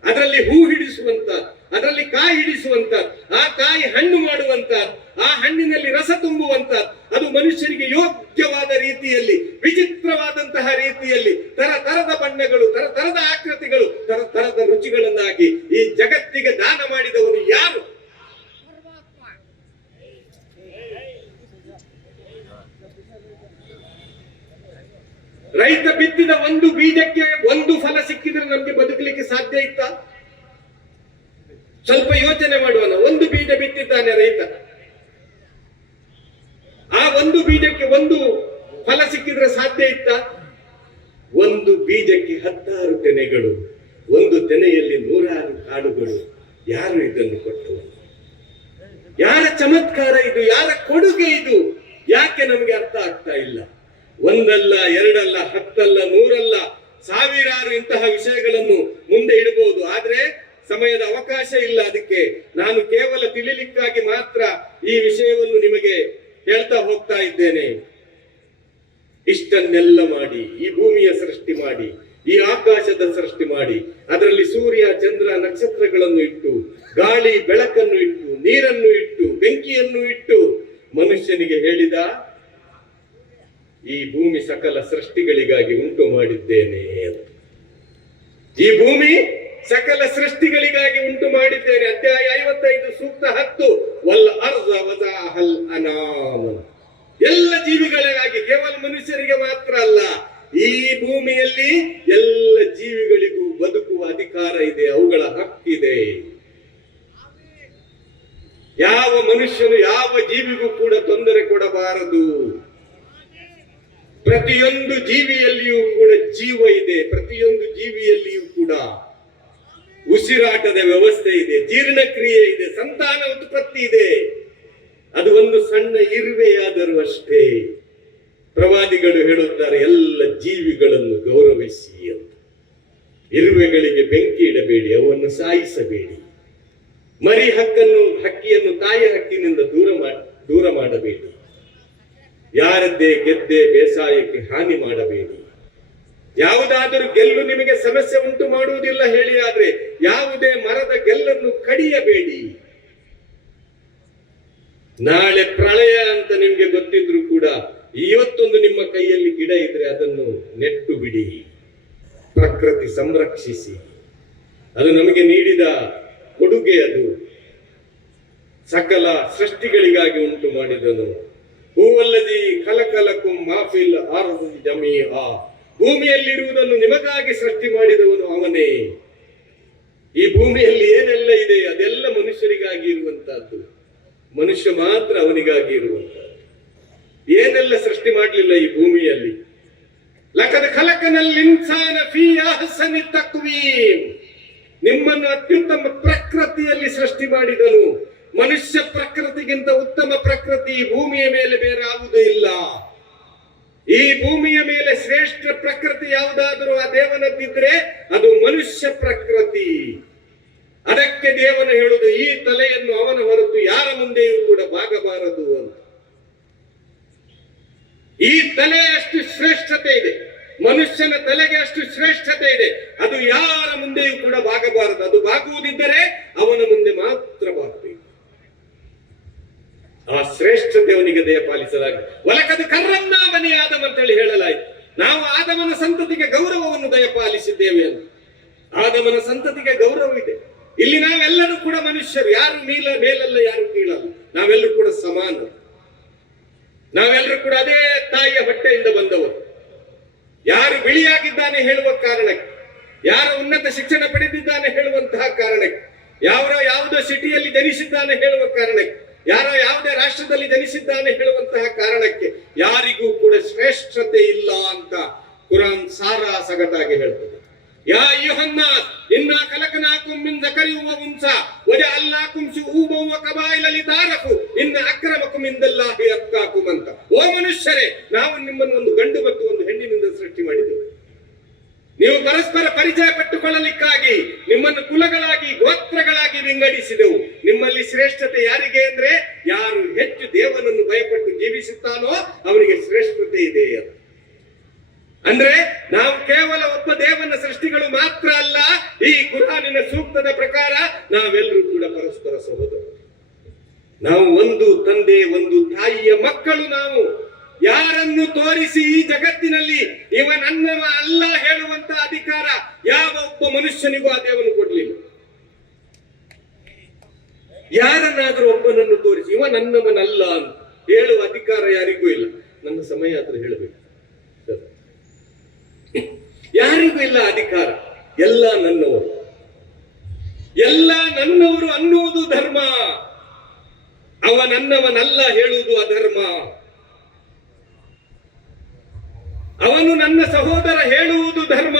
ಅದರಲ್ಲಿ ಹೂ ಹಿಡಿಸುವಂಥದ್ದು, ಅದರಲ್ಲಿ ಕಾಯಿ ಹಿಡಿಸುವಂಥದ್ದು, ಆ ಕಾಯಿ ಹಣ್ಣು ಮಾಡುವಂಥದ್ದು, ಆ ಹಣ್ಣಿನಲ್ಲಿ ರಸ ತುಂಬುವಂಥದ್ದು, ಅದು ಮನುಷ್ಯರಿಗೆ ಯೋಗ್ಯವಾದ ರೀತಿಯಲ್ಲಿ, ವಿಚಿತ್ರವಾದಂತಹ ರೀತಿಯಲ್ಲಿ, ತರದ ಬಣ್ಣಗಳು, ತರದ ಆಕೃತಿಗಳು, ತರದ ರುಚಿಗಳನ್ನಾಗಿ ಈ ಜಗತ್ತಿಗೆ ದಾನ ಮಾಡಿದವನು ಯಾರು? ರೈತ ಬಿತ್ತಿದ ಒಂದು ಬೀಜಕ್ಕೆ ಒಂದು ಫಲ ಸಿಕ್ಕಿದ್ರೆ ನಮ್ಗೆ ಬದುಕಲಿಕ್ಕೆ ಸಾಧ್ಯ ಇತ್ತ? ಸ್ವಲ್ಪ ಯೋಚನೆ ಮಾಡುವನ. ಒಂದು ಬೀಜ ಬಿತ್ತಿದ್ದಾನೆ ರೈತ, ಆ ಒಂದು ಬೀಜಕ್ಕೆ ಒಂದು ಫಲ ಸಿಕ್ಕಿದ್ರೆ ಸಾಧ್ಯ ಇತ್ತ? ಒಂದು ಬೀಜಕ್ಕೆ 16 ತೆನೆಗಳು, ಒಂದು ತೆನೆಯಲ್ಲಿ 106 ಕಾಳುಗಳು. ಯಾರು ಇದನ್ನು ಕೊಟ್ಟವರು? ಯಾರ ಚಮತ್ಕಾರ ಇದು? ಯಾರ ಕೊಡುಗೆ ಇದು? ಯಾಕೆ ನಮಗೆ ಅರ್ಥ ಆಗ್ತಾ ಇಲ್ಲ? ಒಂದಲ್ಲ, ಎರಡಲ್ಲ, 10 ಅಲ್ಲ, 100 ಅಲ್ಲ, ಸಾವಿರಾರು ಇಂತಹ ವಿಷಯಗಳನ್ನು ಮುಂದೆ ಇಡಬಹುದು. ಆದ್ರೆ ಸಮಯದ ಅವಕಾಶ ಇಲ್ಲ. ಅದಕ್ಕೆ ನಾನು ಕೇವಲ ತಿಳಿಲಿಕ್ಕಾಗಿ ಮಾತ್ರ ಈ ವಿಷಯವನ್ನು ನಿಮಗೆ ಹೇಳ್ತಾ ಹೋಗ್ತಾ ಇದ್ದೇನೆ. ಇಷ್ಟನ್ನೆಲ್ಲ ಮಾಡಿ, ಈ ಭೂಮಿಯ ಸೃಷ್ಟಿ ಮಾಡಿ, ಈ ಆಕಾಶದ ಸೃಷ್ಟಿ ಮಾಡಿ, ಅದರಲ್ಲಿ ಸೂರ್ಯ, ಚಂದ್ರ, ನಕ್ಷತ್ರಗಳನ್ನು ಇಟ್ಟು, ಗಾಳಿ ಬೆಳಕನ್ನು ಇಟ್ಟು, ನೀರನ್ನು ಇಟ್ಟು, ಬೆಂಕಿಯನ್ನು ಇಟ್ಟು ಮನುಷ್ಯನಿಗೆ ಹೇಳಿದ, ಈ ಭೂಮಿ ಸಕಲ ಸೃಷ್ಟಿಗಳಿಗಾಗಿ ಉಂಟು ಮಾಡಿದ್ದೇನೆ ಅಂತ. ಈ ಭೂಮಿ ಸಕಲ ಸೃಷ್ಟಿಗಳಿಗಾಗಿ ಉಂಟು ಮಾಡಿದ್ದೇನೆ. ಅಧ್ಯಾಯ 55 ಸೂಕ್ತ 10. ವಲ್ ಅರ್ಜ ವಜಾಹಲ್ ಅನಾಮ. ಎಲ್ಲ ಜೀವಿಗಳಿಗಾಗಿ, ಕೇವಲ ಮನುಷ್ಯರಿಗೆ ಮಾತ್ರ ಅಲ್ಲ, ಈ ಭೂಮಿಯಲ್ಲಿ ಎಲ್ಲ ಜೀವಿಗಳಿಗೂ ಬದುಕುವ ಅಧಿಕಾರ ಇದೆ, ಅವುಗಳ ಹಕ್ಕಿದೆ. ಯಾವ ಮನುಷ್ಯನು ಯಾವ ಜೀವಿಗೂ ಕೂಡ ತೊಂದರೆ ಕೊಡಬಾರದು. ಪ್ರತಿಯೊಂದು ಜೀವಿಯಲ್ಲಿಯೂ ಕೂಡ ಜೀವ ಇದೆ, ಪ್ರತಿಯೊಂದು ಜೀವಿಯಲ್ಲಿಯೂ ಕೂಡ ಉಸಿರಾಟದ ವ್ಯವಸ್ಥೆ ಇದೆ, ಜೀರ್ಣಕ್ರಿಯೆ ಇದೆ, ಸಂತಾನ ಉತ್ಪತ್ತಿ ಇದೆ. ಅದು ಒಂದು ಸಣ್ಣ ಇರುವೆಯಾದರೂ ಅಷ್ಟೇ. ಪ್ರವಾದಿಗಳು ಹೇಳುತ್ತಾರೆ, ಎಲ್ಲ ಜೀವಿಗಳನ್ನು ಗೌರವಿಸಿ ಅಂತ. ಇರುವೆಗಳಿಗೆ ಬೆಂಕಿ ಇಡಬೇಡಿ, ಅವನ್ನು ಸಾಯಿಸಬೇಡಿ. ಮರಿ ಹಕ್ಕಿಯನ್ನು ತಾಯಿ ಹಕ್ಕಿನಿಂದ ದೂರ ಮಾಡಬೇಡಿ. ಯಾರದ್ದೇ ಗೆದ್ದೆ ಬೇಸಾಯಕ್ಕೆ ಹಾನಿ ಮಾಡಬೇಡಿ. ಯಾವುದಾದರೂ ಗೆಲ್ಲು ನಿಮಗೆ ಸಮಸ್ಯೆ ಉಂಟು ಮಾಡುವುದಿಲ್ಲ ಹೇಳಿ, ಆದ್ರೆ ಯಾವುದೇ ಮರದ ಗೆಲ್ಲನ್ನು ಕಡಿಯಬೇಡಿ. ನಾಳೆ ಪ್ರಳಯ ಅಂತ ನಿಮ್ಗೆ ಗೊತ್ತಿದ್ರು ಕೂಡ ಇವತ್ತೊಂದು ನಿಮ್ಮ ಕೈಯಲ್ಲಿ ಗಿಡ ಇದ್ರೆ ಅದನ್ನು ನೆಟ್ಟು ಬಿಡಿ. ಪ್ರಕೃತಿ ಸಂರಕ್ಷಿಸಿ, ಅದು ನಮಗೆ ನೀಡಿದ ಕೊಡುಗೆ. ಅದು ಸಕಲ ಸೃಷ್ಟಿಗಳಿಗಾಗಿ ಉಂಟು ಮಾಡಿದನು. ಹೂವಲ್ಲದಿ ಕಲಕಲಕುಂ ಮಾಫಿಲ್ ಆರ್ದಿ ಜಮೀಆ, ಭೂಮಿಯಲ್ಲಿರುವುದನ್ನು ನಿಮಗಾಗಿ ಸೃಷ್ಟಿ ಮಾಡಿದವನು ಅವನೇ. ಈ ಭೂಮಿಯಲ್ಲಿ ಏನೆಲ್ಲ ಇದೆ ಅದೆಲ್ಲ ಮನುಷ್ಯರಿಗಾಗಿ ಇರುವಂತಹದ್ದು, ಮನುಷ್ಯ ಮಾತ್ರ ಅವನಿಗಾಗಿ ಇರುವಂತಹದ್ದು. ಏನೆಲ್ಲ ಸೃಷ್ಟಿ ಮಾಡಲಿಲ್ಲ ಈ ಭೂಮಿಯಲ್ಲಿ. ಲಕದ ಖಲಕನಲ್ ಇನ್ಸಾನ ಫೀ ಅಹ್ಸನಿ ತಕ್ವೀಮ್, ನಿಮ್ಮನ್ನು ಅತ್ಯುತ್ತಮ ಪ್ರಕೃತಿಯಲ್ಲಿ ಸೃಷ್ಟಿ ಮಾಡಿದನು. ಮನುಷ್ಯ ಪ್ರಕೃತಿಗಿಂತ ಉತ್ತಮ ಪ್ರಕೃತಿ ಈ ಭೂಮಿಯ ಮೇಲೆ ಬೇರೆ ಯಾವುದೂ ಇಲ್ಲ. ಈ ಭೂಮಿಯ ಮೇಲೆ ಶ್ರೇಷ್ಠ ಪ್ರಕೃತಿ ಯಾವುದಾದರೂ ಆ ದೇವನದ್ದಿದ್ರೆ ಅದು ಮನುಷ್ಯ ಪ್ರಕೃತಿ. ಅದಕ್ಕೆ ದೇವನು ಹೇಳುವುದು, ಈ ತಲೆಯನ್ನು ಅವನ ಹೊರತು ಯಾರ ಮುಂದೆಯೂ ಕೂಡ ಬಾಗಬಾರದು ಅಂತ. ಈ ತಲೆ ಅಷ್ಟು ಶ್ರೇಷ್ಠತೆ ಇದೆ, ಮನುಷ್ಯನ ತಲೆಗೆ ಅಷ್ಟು ಶ್ರೇಷ್ಠತೆ ಇದೆ. ಅದು ಯಾರ ಮುಂದೆಯೂ ಕೂಡ ಬಾಗಬಾರದು. ಅದು ಬಾಗುವುದಿದ್ದರೆ ಅವನ ಮುಂದೆ ಮಾತ್ರ ಬಾಗಬೇಕು. ಆ ಶ್ರೇಷ್ಠತೆ ಅವನಿಗೆ ದಯ ಪಾಲಿಸಲಾಗಿದೆ. ಒಲಕದ ಕರ್ರನ್ನ ಬನಿ ಆದಮ ಅಂತ ಹೇಳಿ ಹೇಳಲಾಯಿತು. ನಾವು ಆದಮನ ಸಂತತಿಗೆ ಗೌರವವನ್ನು ದಯಪಾಲಿಸಿದ್ದೇವೆ ಅಂತ. ಆದಮನ ಸಂತತಿಗೆ ಗೌರವ ಇದೆ. ಇಲ್ಲಿ ನಾವೆಲ್ಲರೂ ಕೂಡ ಮನುಷ್ಯರು, ಯಾರು ಮೇಲಲ್ಲ ಯಾರು ಕೀಳಲ್ಲ, ನಾವೆಲ್ಲರೂ ಕೂಡ ಸಮಾನ. ನಾವೆಲ್ಲರೂ ಕೂಡ ಅದೇ ತಾಯಿಯ ಹೊಟ್ಟೆಯಿಂದ ಬಂದವರು. ಯಾರು ಬಿಳಿಯಾಗಿದ್ದಾನೆ ಹೇಳುವ ಕಾರಣಕ್ಕೆ, ಯಾರು ಉನ್ನತ ಶಿಕ್ಷಣ ಪಡೆದಿದ್ದಾನೆ ಹೇಳುವಂತಹ ಕಾರಣಕ್ಕೆ, ಯಾವುದೋ ಸಿಟಿಯಲ್ಲಿ ಜನಿಸಿದ್ದಾನೆ ಹೇಳುವ ಕಾರಣಕ್ಕೆ, ಯಾರೋ ಯಾವುದೇ ರಾಷ್ಟ್ರದಲ್ಲಿ ಜನಿಸಿದ್ದಾನೆ ಹೇಳುವಂತಹ ಕಾರಣಕ್ಕೆ ಯಾರಿಗೂ ಕೂಡ ಶ್ರೇಷ್ಠತೆ ಇಲ್ಲ ಅಂತ ಕುರಾನ್ ಸಾರಾ ಸಗಟಾಗಿ ಹೇಳ್ತದೆ. ಯಾ ಅಯ್ಯುಹನ್ನಾಸ್ ಇನ್ನಾ ಖಲಕನಾಕುಂ ಮಿನ್ ذಕರಿನ್ ವ ಉನ್ಸಾ ವಜಅಲ್ನಾಕುಂ ಶುಊಬನ್ ವ ಕಬಾಯಿಲ ಲಿತಾರಫು ಇನ್ನ ಅಕ್ರಮಕುಂ ಇಂದಲ್ಲಾಹಿ ಅತ್ಕಾಕುಂ ಅಂತ. ಓ ಮನುಷ್ಯರೇ, ನಾವು ನಿಮ್ಮನ್ನು ಒಂದು ಗಂಡು ಮತ್ತು ಒಂದು ಹೆಣ್ಣಿನಿಂದ ಸೃಷ್ಟಿ ಮಾಡಿದ್ದೇವೆ. ನೀವು ಪರಸ್ಪರ ಪರಿಚಯ ಪಟ್ಟುಕೊಳ್ಳಲಿಕ್ಕಾಗಿ ನಿಮ್ಮನ್ನು ಕುಲಗಳಾಗಿ ಗೋತ್ರಗಳಾಗಿ ವಿಂಗಡಿಸಿದೆವು. ನಿಮ್ಮಲ್ಲಿ ಶ್ರೇಷ್ಠತೆ ಯಾರಿಗೆ ಅಂದ್ರೆ, ಯಾರು ಹೆಚ್ಚು ದೇವನನ್ನು ಭಯಪಟ್ಟು ಜೀವಿಸುತ್ತಾನೋ ಅವನಿಗೆ ಶ್ರೇಷ್ಠತೆ ಇದೆ. ಅಂದ್ರೆ ನಾವು ಕೇವಲ ಒಬ್ಬ ದೇವನ ಸೃಷ್ಟಿಗಳು ಮಾತ್ರ ಅಲ್ಲ, ಈ ಕುರಾನಿನ ಸೂಕ್ತದ ಪ್ರಕಾರ ನಾವೆಲ್ಲರೂ ಕೂಡ ಪರಸ್ಪರ ಸಹೋದರರು. ನಾವು ಒಂದು ತಂದೆ ಒಂದು ತಾಯಿಯ ಮಕ್ಕಳು. ನಾವು ಯಾರನ್ನು ತೋರಿಸಿ ಈ ಜಗತ್ತಿನಲ್ಲಿ ಇವ ನನ್ನವ ಅಲ್ಲ ಹೇಳುವಂತ ಅಧಿಕಾರ ಯಾವ ಒಬ್ಬ ಮನುಷ್ಯನಿಗೂ ಆ ದೇವನು ಕೊಡ್ಲಿಲ್ಲ. ಯಾರನ್ನಾದ್ರೂ ಒಬ್ಬನನ್ನು ತೋರಿಸಿ ಇವ ನನ್ನವನಲ್ಲ ಅಂತ ಹೇಳುವ ಅಧಿಕಾರ ಯಾರಿಗೂ ಇಲ್ಲ. ನನ್ನ ಸಮಯ ಆದ್ರೆ ಹೇಳಬೇಕು, ಯಾರಿಗೂ ಇಲ್ಲ ಅಧಿಕಾರ. ಎಲ್ಲ ನನ್ನವರು, ಎಲ್ಲ ನನ್ನವರು ಅನ್ನುವುದು ಧರ್ಮ. ಅವ ನನ್ನವನಲ್ಲ ಹೇಳುವುದು ಅಧರ್ಮ. ಅವನು ನನ್ನ ಸಹೋದರ ಹೇಳುವುದು ಧರ್ಮ,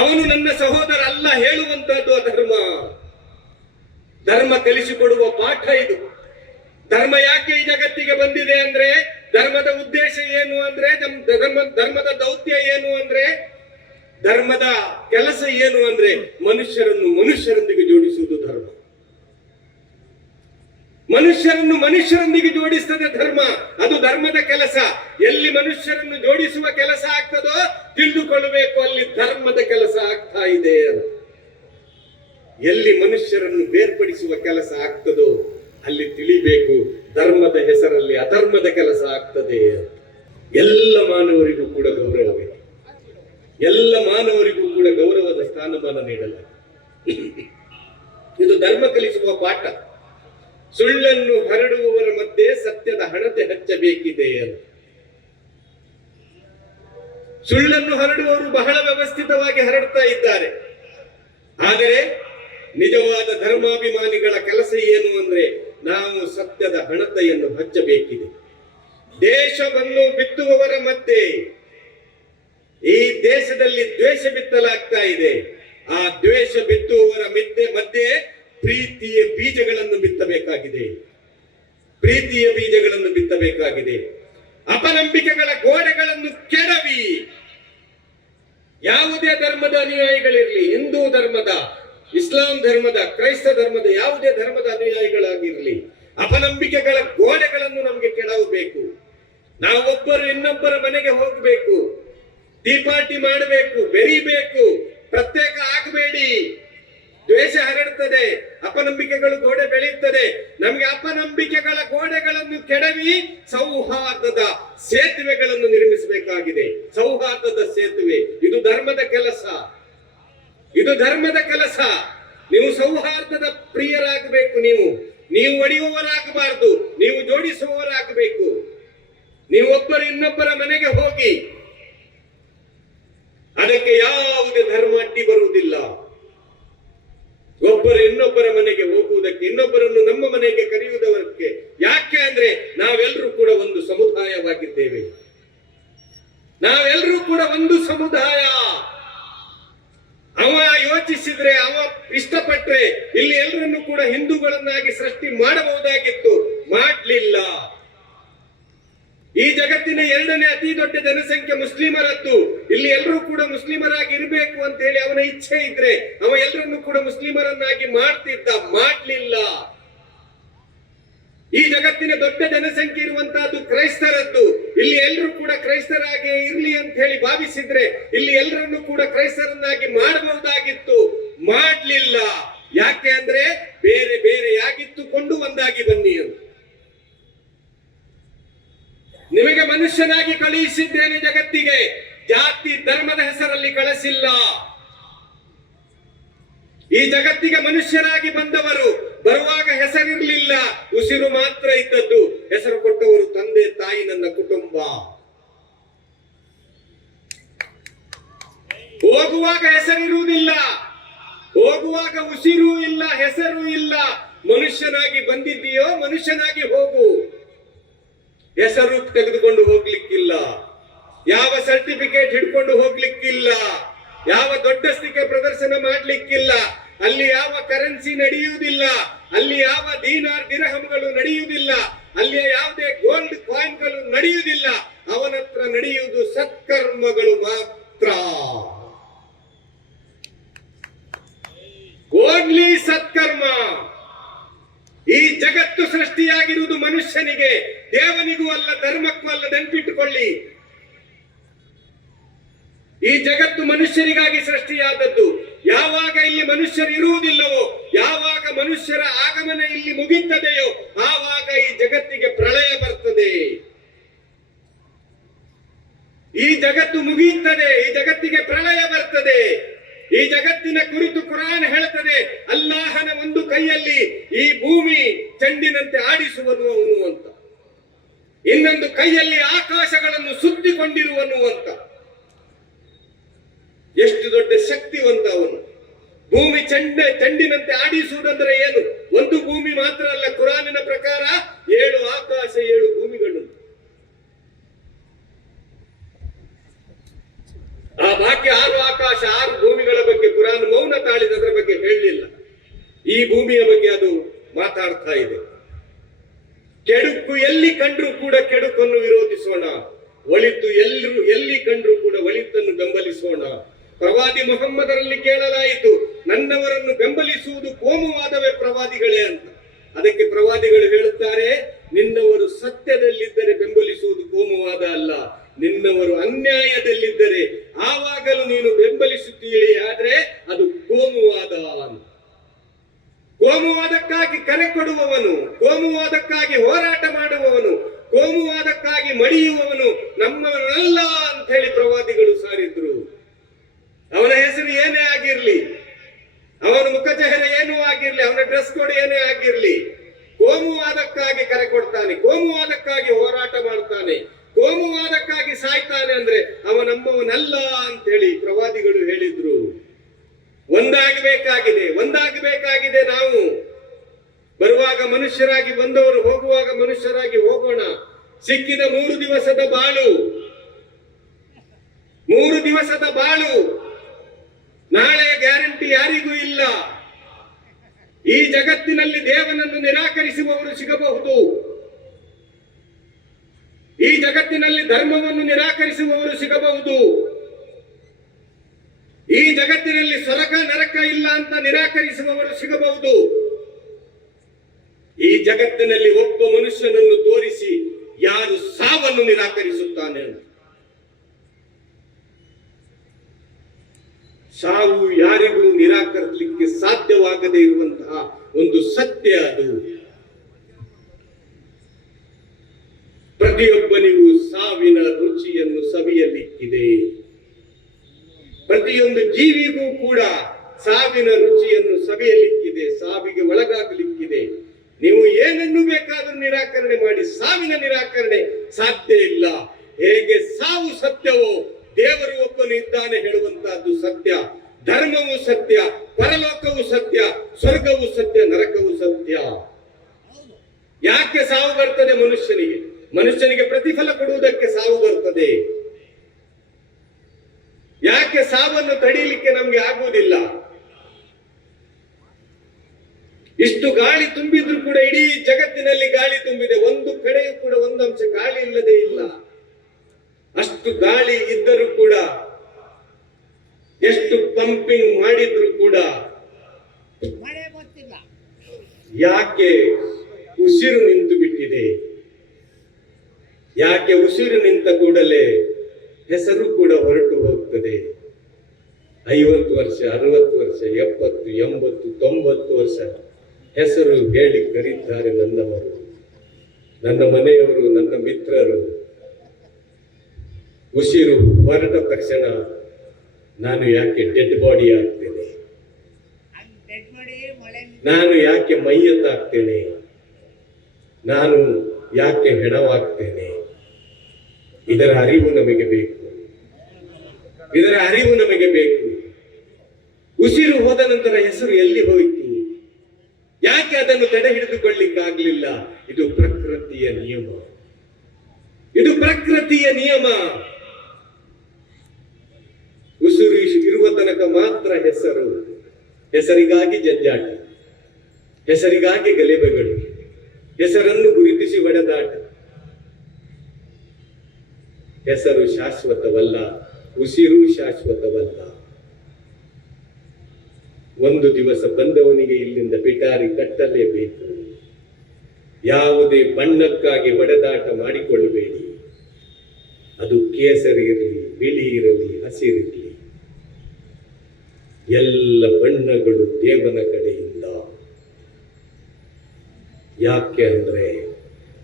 ಅವನು ನನ್ನ ಸಹೋದರ ಅಲ್ಲ ಹೇಳುವಂತದ್ದು ಅಧರ್ಮ. ಧರ್ಮ ಕಲಿಸಿಕೊಡುವ ಪಾಠ ಇದು. ಧರ್ಮ ಯಾಕೆ ಈ ಜಗತ್ತಿಗೆ ಬಂದಿದೆ ಅಂದ್ರೆ, ಧರ್ಮದ ಉದ್ದೇಶ ಏನು ಅಂದ್ರೆ, ಧರ್ಮದ ದೌತ್ಯ ಏನು ಅಂದ್ರೆ, ಧರ್ಮದ ಕೆಲಸ ಏನು ಅಂದ್ರೆ ಮನುಷ್ಯರನ್ನು ಮನುಷ್ಯರೊಂದಿಗೆ ಜೋಡಿಸುವುದು ಧರ್ಮ. ಮನುಷ್ಯರನ್ನು ಮನುಷ್ಯರೊಂದಿಗೆ ಜೋಡಿಸ್ತದೆ ಧರ್ಮ. ಅದು ಧರ್ಮದ ಕೆಲಸ. ಎಲ್ಲಿ ಮನುಷ್ಯರನ್ನು ಜೋಡಿಸುವ ಕೆಲಸ ಆಗ್ತದೋ ತಿಳಿದುಕೊಳ್ಳಬೇಕು, ಅಲ್ಲಿ ಧರ್ಮದ ಕೆಲಸ ಆಗ್ತಾ ಇದೆ. ಎಲ್ಲಿ ಮನುಷ್ಯರನ್ನು ಬೇರ್ಪಡಿಸುವ ಕೆಲಸ ಆಗ್ತದೋ ಅಲ್ಲಿ ತಿಳಿಬೇಕು, ಧರ್ಮದ ಹೆಸರಲ್ಲಿ ಅಧರ್ಮದ ಕೆಲಸ ಆಗ್ತದೆ. ಎಲ್ಲ ಮಾನವರಿಗೂ ಕೂಡ ಗೌರವವಿದೆ. ಎಲ್ಲ ಮಾನವರಿಗೂ ಕೂಡ ಗೌರವದ ಸ್ಥಾನಮಾನ ನೀಡಲಾಗಿದೆ. ಇದು ಧರ್ಮ ಕಲಿಸುವ ಪಾಠ. ಸುಳ್ಳನ್ನು ಹರಡುವವರ ಮಧ್ಯೆ ಸತ್ಯದ ಹಣತೆ ಹಚ್ಚಬೇಕಿದೆ ಅಂತ. ಸುಳ್ಳನ್ನು ಹರಡುವವರು ಬಹಳ ವ್ಯವಸ್ಥಿತವಾಗಿ ಹರಡ್ತಾ ಇದ್ದಾರೆ. ಆದರೆ ನಿಜವಾದ ಧರ್ಮಾಭಿಮಾನಿಗಳ ಕೆಲಸ ಏನು ಅಂದ್ರೆ, ನಾವು ಸತ್ಯದ ಹಣತೆಯನ್ನು ಹಚ್ಚಬೇಕಿದೆ. ದೇಶವನ್ನು ಬಿತ್ತುವವರ ಮಧ್ಯೆ ಈ ದೇಶದಲ್ಲಿ ದ್ವೇಷ ಬಿತ್ತಲಾಗ್ತಾ ಇದೆ. ಆ ದ್ವೇಷ ಬಿತ್ತುವವರ ಮಧ್ಯೆ ಪ್ರೀತಿಯ ಬೀಜಗಳನ್ನು ಬಿತ್ತಬೇಕಾಗಿದೆ. ಪ್ರೀತಿಯ ಬೀಜಗಳನ್ನು ಬಿತ್ತಬೇಕಾಗಿದೆ. ಅಪನಂಬಿಕೆಗಳ ಗೋಡೆಗಳನ್ನು ಕೆಡವಿ, ಯಾವುದೇ ಧರ್ಮದ ಅನುಯಾಯಿಗಳಿರಲಿ, ಹಿಂದೂ ಧರ್ಮದ, ಇಸ್ಲಾಂ ಧರ್ಮದ, ಕ್ರೈಸ್ತ ಧರ್ಮದ, ಯಾವುದೇ ಧರ್ಮದ ಅನುಯಾಯಿಗಳಾಗಿರಲಿ, ಅಪನಂಬಿಕೆಗಳ ಗೋಡೆಗಳನ್ನು ನಮಗೆ ಕೆಡವಬೇಕು. ನಾವೊಬ್ಬರು ಇನ್ನೊಬ್ಬರ ಮನೆಗೆ ಹೋಗಬೇಕು, ಟೀ ಪಾರ್ಟಿ ಮಾಡಬೇಕು, ಬೆರಿಬೇಕು, ಪ್ರತ್ಯೇಕ ಆಗಬೇಡಿ. ದ್ವೇಷ ಹರಡುತ್ತದೆ, ಅಪನಂಬಿಕೆಗಳು ಗೋಡೆ ಬೆಳೆಯುತ್ತದೆ. ನಮಗೆ ಅಪನಂಬಿಕೆಗಳ ಗೋಡೆಗಳನ್ನು ಕೆಡವಿ ಸೌಹಾರ್ದದ ಸೇತುವೆಗಳನ್ನು ನಿರ್ಮಿಸಬೇಕಾಗಿದೆ. ಸೌಹಾರ್ದದ ಸೇತುವೆ, ಇದು ಧರ್ಮದ ಕೆಲಸ, ಇದು ಧರ್ಮದ ಕೆಲಸ. ನೀವು ಸೌಹಾರ್ದದ ಪ್ರಿಯರಾಗಬೇಕು. ನೀವು ಒಡೆಯುವವರಾಗಬಾರದು, ನೀವು ಜೋಡಿಸುವವರಾಗಬೇಕು. ನೀವು ಒಬ್ಬರು ಇನ್ನೊಬ್ಬರ ಮನೆಗೆ ಹೋಗಿ, ಅದಕ್ಕೆ ಯಾವುದೇ ಧರ್ಮ ಅಡ್ಡಿ ಬರುವುದಿಲ್ಲ. ಒಬ್ಬರು ಇನ್ನೊಬ್ಬರ ಮನೆಗೆ ಹೋಗುವುದಕ್ಕೆ, ಇನ್ನೊಬ್ಬರನ್ನು ನಮ್ಮ ಮನೆಗೆ ಕರೆಯುವುದಕ್ಕೆ. ಯಾಕೆ ಅಂದ್ರೆ ನಾವೆಲ್ಲರೂ ಕೂಡ ಒಂದು ಸಮುದಾಯವಾಗಿದ್ದೇವೆ. ನಾವೆಲ್ಲರೂ ಕೂಡ ಒಂದು ಸಮುದಾಯ. ಅವ ಯೋಚಿಸಿದ್ರೆ, ಅವ ಇಷ್ಟಪಟ್ರೆ ಇಲ್ಲಿ ಎಲ್ಲರನ್ನು ಕೂಡ ಹಿಂದೂಗಳನ್ನಾಗಿ ಸೃಷ್ಟಿ ಮಾಡಬಹುದಾಗಿತ್ತು, ಮಾಡಲಿಲ್ಲ. ಈ ಜಗತ್ತಿನ ಎರಡನೇ ಅತಿ ದೊಡ್ಡ ಜನಸಂಖ್ಯೆ ಮುಸ್ಲಿಮರದ್ದು. ಇಲ್ಲಿ ಎಲ್ಲರೂ ಕೂಡ ಮುಸ್ಲಿಮರಾಗಿ ಇರಬೇಕು ಅಂತ ಹೇಳಿ ಅವನ ಇಚ್ಛೆ ಇದ್ರೆ ಅವ ಎಲ್ಲರನ್ನು ಕೂಡ ಮುಸ್ಲಿಮರನ್ನಾಗಿ ಮಾಡ್ತಿದ್ದ, ಮಾಡಲಿಲ್ಲ. ಈ ಜಗತ್ತಿನ ದೊಡ್ಡ ಜನಸಂಖ್ಯೆ ಇರುವಂತಹದ್ದು ಕ್ರೈಸ್ತರದ್ದು. ಇಲ್ಲಿ ಎಲ್ಲರೂ ಕೂಡ ಕ್ರೈಸ್ತರಾಗಿ ಇರ್ಲಿ ಅಂತ ಹೇಳಿ ಭಾವಿಸಿದ್ರೆ ಇಲ್ಲಿ ಎಲ್ಲರನ್ನು ಕೂಡ ಕ್ರೈಸ್ತರನ್ನಾಗಿ ಮಾಡಬಹುದಾಗಿತ್ತು, ಮಾಡಲಿಲ್ಲ. ಯಾಕೆ ಅಂದ್ರೆ ಬೇರೆ ಬೇರೆಯಾಗಿತ್ತುಕೊಂಡು ಒಂದಾಗಿ ಬನ್ನಿ ಅಂತ. ನಿಮಗೆ ಮನುಷ್ಯನಾಗಿ ಕಳುಹಿಸಿದ್ದೇನೆ ಜಗತ್ತಿಗೆ, ಜಾತಿ ಧರ್ಮದ ಹೆಸರಲ್ಲಿ ಕಳಿಸಿಲ್ಲ. ಈ ಜಗತ್ತಿಗೆ ಮನುಷ್ಯರಾಗಿ ಬಂದವರು ಬರುವಾಗ ಹೆಸರಿರಲಿಲ್ಲ, ಉಸಿರು ಮಾತ್ರ ಇದ್ದದ್ದು. ಹೆಸರು ಕೊಟ್ಟವರು ತಂದೆ ತಾಯಿ, ನನ್ನ ಕುಟುಂಬ. ಹೋಗುವಾಗ ಹೆಸರಿರುವುದಿಲ್ಲ, ಹೋಗುವಾಗ ಉಸಿರು ಇಲ್ಲ, ಹೆಸರು ಇಲ್ಲ. ಮನುಷ್ಯನಾಗಿ ಬಂದಿದ್ದೀಯೋ ಮನುಷ್ಯನಾಗಿ ಹೋಗು. ಹೆಸರು ತೆಗೆದುಕೊಂಡು ಹೋಗ್ಲಿಕ್ಕಿಲ್ಲ, ಯಾವ ಸರ್ಟಿಫಿಕೇಟ್ ಹಿಡ್ಕೊಂಡು ಹೋಗ್ಲಿಕ್ಕಿಲ್ಲ, ಯಾವ ದೊಡ್ಡಸ್ತಿಕೆ ಪ್ರದರ್ಶನ ಮಾಡ್ಲಿಕ್ಕಿಲ್ಲ. ಅಲ್ಲಿ ಯಾವ ಕರೆನ್ಸಿ ನಡೆಯುವುದಿಲ್ಲ, ಅಲ್ಲಿ ಯಾವ ದೀನಾರ್ ದಿರಹಮ್ಗಳು ನಡೆಯುವುದಿಲ್ಲ, ಅಲ್ಲಿ ಯಾವುದೇ ಗೋಲ್ಡ್ ಕಾಯಿನ್ಗಳು ನಡೆಯುವುದಿಲ್ಲ. ಅವನತ್ರ ನಡೆಯುವುದು ಸತ್ಕರ್ಮಗಳು ಮಾತ್ರ. ಓನ್ಲಿ ಸತ್ಕರ್ಮ. ಈ ಜಗತ್ತು ಸೃಷ್ಟಿಯಾಗಿರುವುದು ಮನುಷ್ಯನಿಗೆ, ದೇವನಿಗೂ ಅಲ್ಲ, ಧರ್ಮಕ್ಕೂ ಅಲ್ಲ. ನೆನಪಿಟ್ಟುಕೊಳ್ಳಿ, ಈ ಜಗತ್ತು ಮನುಷ್ಯರಿಗಾಗಿ ಸೃಷ್ಟಿಯಾದದ್ದು. ಯಾವಾಗ ಇಲ್ಲಿ ಮನುಷ್ಯರು ಇರುವುದಿಲ್ಲವೋ, ಯಾವಾಗ ಮನುಷ್ಯರ ಆಗಮನ ಇಲ್ಲಿ ಮುಗಿಯುತ್ತದೆಯೋ, ಆವಾಗ ಈ ಜಗತ್ತಿಗೆ ಪ್ರಳಯ ಬರ್ತದೆ. ಈ ಜಗತ್ತು ಮುಗಿಯುತ್ತದೆ, ಈ ಜಗತ್ತಿಗೆ ಪ್ರಳಯ ಬರ್ತದೆ. ಈ ಜಗತ್ತಿನ ಕುರಿತು ಕುರಾನ್ ಹೇಳುತ್ತದೆ, ಅಲ್ಲಾಹನ ಒಂದು ಕೈಯಲ್ಲಿ ಈ ಭೂಮಿ ಚೆಂಡಿನಂತೆ ಆಡಿಸುವನು ಅವನು ಅಂತ, ಇನ್ನೊಂದು ಕೈಯಲ್ಲಿ ಆಕಾಶಗಳನ್ನು ಸುತ್ತಿಕೊಂಡಿರುವನು ಅಂತ. ಎಷ್ಟು ದೊಡ್ಡ ಶಕ್ತಿವಂತ ಅವನು. ಭೂಮಿ ಚೆಂಡಿನಂತೆ ಆಡಿಸುವುದಂದ್ರೆ ಏನು? ಒಂದು ಭೂಮಿ ಮಾತ್ರ ಅಲ್ಲ, ಕುರಾನಿನ ಪ್ರಕಾರ 7 ಆಕಾಶ 7 ಭೂಮಿಗಳು. ಆ ಬಾಕಿ 6 ಆಕಾಶ 6 ಭೂಮಿಗಳ ಬಗ್ಗೆ ಕುರಾನ್ ಮೌನ ತಾಳಿದದ್ರ ಬಗ್ಗೆ ಹೇಳಲಿಲ್ಲ. ಈ ಭೂಮಿಯ ಬಗ್ಗೆ ಅದು ಮಾತಾಡ್ತಾ ಇದೆ. ಕೆಡುಕು ಎಲ್ಲಿ ಕಂಡ್ರೂ ಕೂಡ ಕೆಡುಕನ್ನು ವಿರೋಧಿಸೋಣ, ಒಳಿತು ಎಲ್ಲಿ ಕಂಡ್ರೂ ಕೂಡ ಒಳಿತನ್ನು ಬೆಂಬಲಿಸೋಣ. ಪ್ರವಾದಿ ಮುಹಮ್ಮದರಲ್ಲಿ ಕೇಳಲಾಯಿತು, ನನ್ನವರನ್ನು ಬೆಂಬಲಿಸುವುದು ಕೋಮುವಾದವೇ ಪ್ರವಾದಿಗಳೇ ಅಂತ. ಅದಕ್ಕೆ ಪ್ರವಾದಿಗಳು ಹೇಳುತ್ತಾರೆ, ನಿನ್ನವರು ಸತ್ಯದಲ್ಲಿದ್ದರೆ ಬೆಂಬಲಿಸುವುದು ಕೋಮುವಾದ ಅಲ್ಲ, ನಿನ್ನವರು ಅನ್ಯಾಯದಲ್ಲಿದ್ದರೆ ಆವಾಗಲೂ ನೀನು ಬೆಂಬಲಿಸುತ್ತೀರಿ, ಆದ್ರೆ ಅದು ಕೋಮುವಾದ ಅಂತ. ಕೋಮುವಾದಕ್ಕಾಗಿ ಕರೆ ಕೊಡುವವನು, ಕೋಮುವಾದಕ್ಕಾಗಿ ಹೋರಾಟ ಮಾಡುವವನು, ಕೋಮುವಾದಕ್ಕಾಗಿ ಮಡಿಯುವವನು ನಮ್ಮವನಲ್ಲ ಅಂತ ಹೇಳಿ ಪ್ರವಾದಿಗಳು ಸಾರಿದ್ರು. ಅವನ ಹೆಸರು ಏನೇ ಆಗಿರ್ಲಿ, ಅವನ ಮುಖಚಹರೆ ಏನೂ ಆಗಿರ್ಲಿ, ಅವನ ಡ್ರೆಸ್ ಕೋಡ್ ಏನೇ ಆಗಿರ್ಲಿ, ಕೋಮುವಾದಕ್ಕಾಗಿ ಕರೆ ಕೊಡ್ತಾನೆ, ಕೋಮುವಾದಕ್ಕಾಗಿ ಹೋರಾಟ ಮಾಡ್ತಾನೆ, ಕೋಮುವಾದಕ್ಕಾಗಿ ಸಾಯ್ತಾನೆ ಅಂದ್ರೆ ಅವ ನಮ್ಮವನಲ್ಲ ಅಂತ ಹೇಳಿ ಪ್ರವಾದಿಗಳು ಹೇಳಿದ್ರು. ಒಂದಾಗಬೇಕಾಗಿದೆ ನಾವು. ಬರುವಾಗ ಮನುಷ್ಯರಾಗಿ ಬಂದವರು, ಹೋಗುವಾಗ ಮನುಷ್ಯರಾಗಿ ಹೋಗೋಣ. ಸಿಕ್ಕಿದ 3 ದಿವಸದ ಬಾಳು, 3 ದಿವಸದ ಬಾಳು, ನಾಳೆ ಗ್ಯಾರಂಟಿ ಯಾರಿಗೂ ಇಲ್ಲ. ಈ ಜಗತ್ತಿನಲ್ಲಿ ದೇವನನ್ನು ನಿರಾಕರಿಸುವವರು ಸಿಗಬಹುದು, ಈ ಜಗತ್ತಿನಲ್ಲಿ ಧರ್ಮವನ್ನು ನಿರಾಕರಿಸುವವರು ಸಿಗಬಹುದು. ಈ ಜಗತ್ತಿನಲ್ಲಿ ಸ್ವರ್ಗ ನರಕ ಇಲ್ಲ ಅಂತ ನಿರಾಕರಿಸುವವರು ಸಿಗಬಹುದು. ಈ ಜಗತ್ತಿನಲ್ಲಿ ಒಬ್ಬ ಮನುಷ್ಯನನ್ನು ತೋರಿಸಿ ಯಾರು ಸಾವನ್ನು ನಿರಾಕರಿಸುತ್ತಾನೆ ಅಂತ. ಸಾವು ಯಾರಿಗೂ ನಿರಾಕರಿಸಲಿಕ್ಕೆ ಸಾಧ್ಯವಾಗದೇ ಇರುವಂತಹ ಒಂದು ಸತ್ಯ ಅದು. ಪ್ರತಿಯೊಬ್ಬನಿಗೂ ಸಾವಿನ ರುಚಿಯನ್ನು ಸವಿಯಲಿಕ್ಕಿದೆ. ಪ್ರತಿಯೊಂದು ಜೀವಿಗೂ ಕೂಡ ಸಾವಿನ ರುಚಿಯನ್ನು ಸವಿಯಲಿಕ್ಕಿದೆ, ಸಾವಿಗೆ ಒಳಗಾಗಲಿಕ್ಕಿದೆ. ನೀವು ಏನನ್ನು ಬೇಕಾದರೂ ನಿರಾಕರಣೆ ಮಾಡಿ, ಸಾವಿನ ನಿರಾಕರಣೆ ಸಾಧ್ಯ ಇಲ್ಲ. ಹೇಗೆ ಸಾವು ಸತ್ಯವೋ ದೇವರು ಒಬ್ಬನು ಇದ್ದಾನೆ ಹೇಳುವಂತಹದ್ದು ಸತ್ಯ, ಧರ್ಮವು ಸತ್ಯ, ಪರಲೋಕವು ಸತ್ಯ, ಸ್ವರ್ಗವು ಸತ್ಯ, ನರಕವು ಸತ್ಯ. ಯಾಕೆ ಸಾವು ಬರ್ತದೆ ಮನುಷ್ಯನಿಗೆ? ಮನುಷ್ಯನಿಗೆ ಪ್ರತಿಫಲ ಕೊಡುವುದಕ್ಕೆ ಸಾವು ಬರ್ತದೆ. ಯಾಕೆ ಸಾವನ್ನು ತಡೆಯಲಿಕ್ಕೆ ನಮ್ಗೆ ಆಗುವುದಿಲ್ಲ? ಇಷ್ಟು ಗಾಳಿ ತುಂಬಿದ್ರು ಕೂಡ ಇಡೀ ಜಗತ್ತಿನಲ್ಲಿ ಗಾಳಿ ತುಂಬಿದೆ, ಒಂದು ಕಡೆಯೂ ಕೂಡ ಒಂದು ಅಂಶ ಗಾಳಿ ಇಲ್ಲದೆ ಇಲ್ಲ. ಅಷ್ಟು ಗಾಳಿ ಇದ್ದರೂ ಕೂಡ, ಎಷ್ಟು ಪಂಪಿಂಗ್ ಮಾಡಿದ್ರು ಕೂಡ ಯಾಕೆ ಉಸಿರು ನಿಂತು ಬಿಟ್ಟಿದೆ? ಯಾಕೆ ಉಸಿರು ನಿಂತ ಕೂಡಲೇ ಹೆಸರು ಕೂಡ ಹೊರಟು ಹೋಗ್ತದೆ? 50 ವರ್ಷ, 60 ವರ್ಷ, 70, 80, 90 ವರ್ಷ ಹೆಸರು ಹೇಳಿ ಕರೀತಾರೆ ನನ್ನವರು, ನನ್ನ ಮನೆಯವರು, ನನ್ನ ಮಿತ್ರರು. ಉಸಿರು ಹೊರಟ ತಕ್ಷಣ ನಾನು ಯಾಕೆ ಡೆಡ್ ಬಾಡಿ ಆಗ್ತೇನೆ? ನಾನು ಯಾಕೆ ಮೈಯತ್ತಾಗ್ತೇನೆ? ನಾನು ಯಾಕೆ ಹೆಣವಾಗ್ತೇನೆ? ಇದರ ಅರಿವು ನಮಗೆ ಬೇಕು, ಇದರ ಅರಿವು ನಮಗೆ ಬೇಕು. ಉಸಿರು ಹೋದ ನಂತರ ಹೆಸರು ಎಲ್ಲಿ ಹೋಯಿತು? ಯಾಕೆ ಅದನ್ನು ತಡೆ ಹಿಡಿದುಕೊಳ್ಳಿಕ್ಕಾಗಲಿಲ್ಲ? ಇದು ಪ್ರಕೃತಿಯ ನಿಯಮ, ಇದು ಪ್ರಕೃತಿಯ ನಿಯಮ. ಉಸಿರು ಇರುವ ತನಕ ಮಾತ್ರ ಹೆಸರು. ಹೆಸರಿಗಾಗಿ ಜಂಜಾಟ, ಹೆಸರಿಗಾಗಿ ಗಲಿಬೆಗಳು, ಹೆಸರನ್ನು ಗುರುತಿಸಿ ಹೊಡೆದಾಟ. ಹೆಸರು ಶಾಶ್ವತವಲ್ಲ, ಉಸಿರು ಶಾಶ್ವತವಲ್ಲ. ಒಂದು ದಿವಸ ಬಂದವನಿಗೆ ಇಲ್ಲಿಂದ ಬಿಟಾರಿ ಕಟ್ಟಲೇಬೇಕು. ಯಾವುದೇ ಬಣ್ಣಕ್ಕಾಗಿ ಹೊಡೆದಾಟ ಮಾಡಿಕೊಳ್ಳಬೇಡಿ. ಅದು ಕೇಸರಿ ಇರಲಿ, ಬಿಳಿ ಇರಲಿ, ಹಸಿರಿರಲಿ, ಎಲ್ಲ ಬಣ್ಣಗಳು ದೇವನ ಕಡೆಯಿಂದ. ಯಾಕೆ ಅಂದ್ರೆ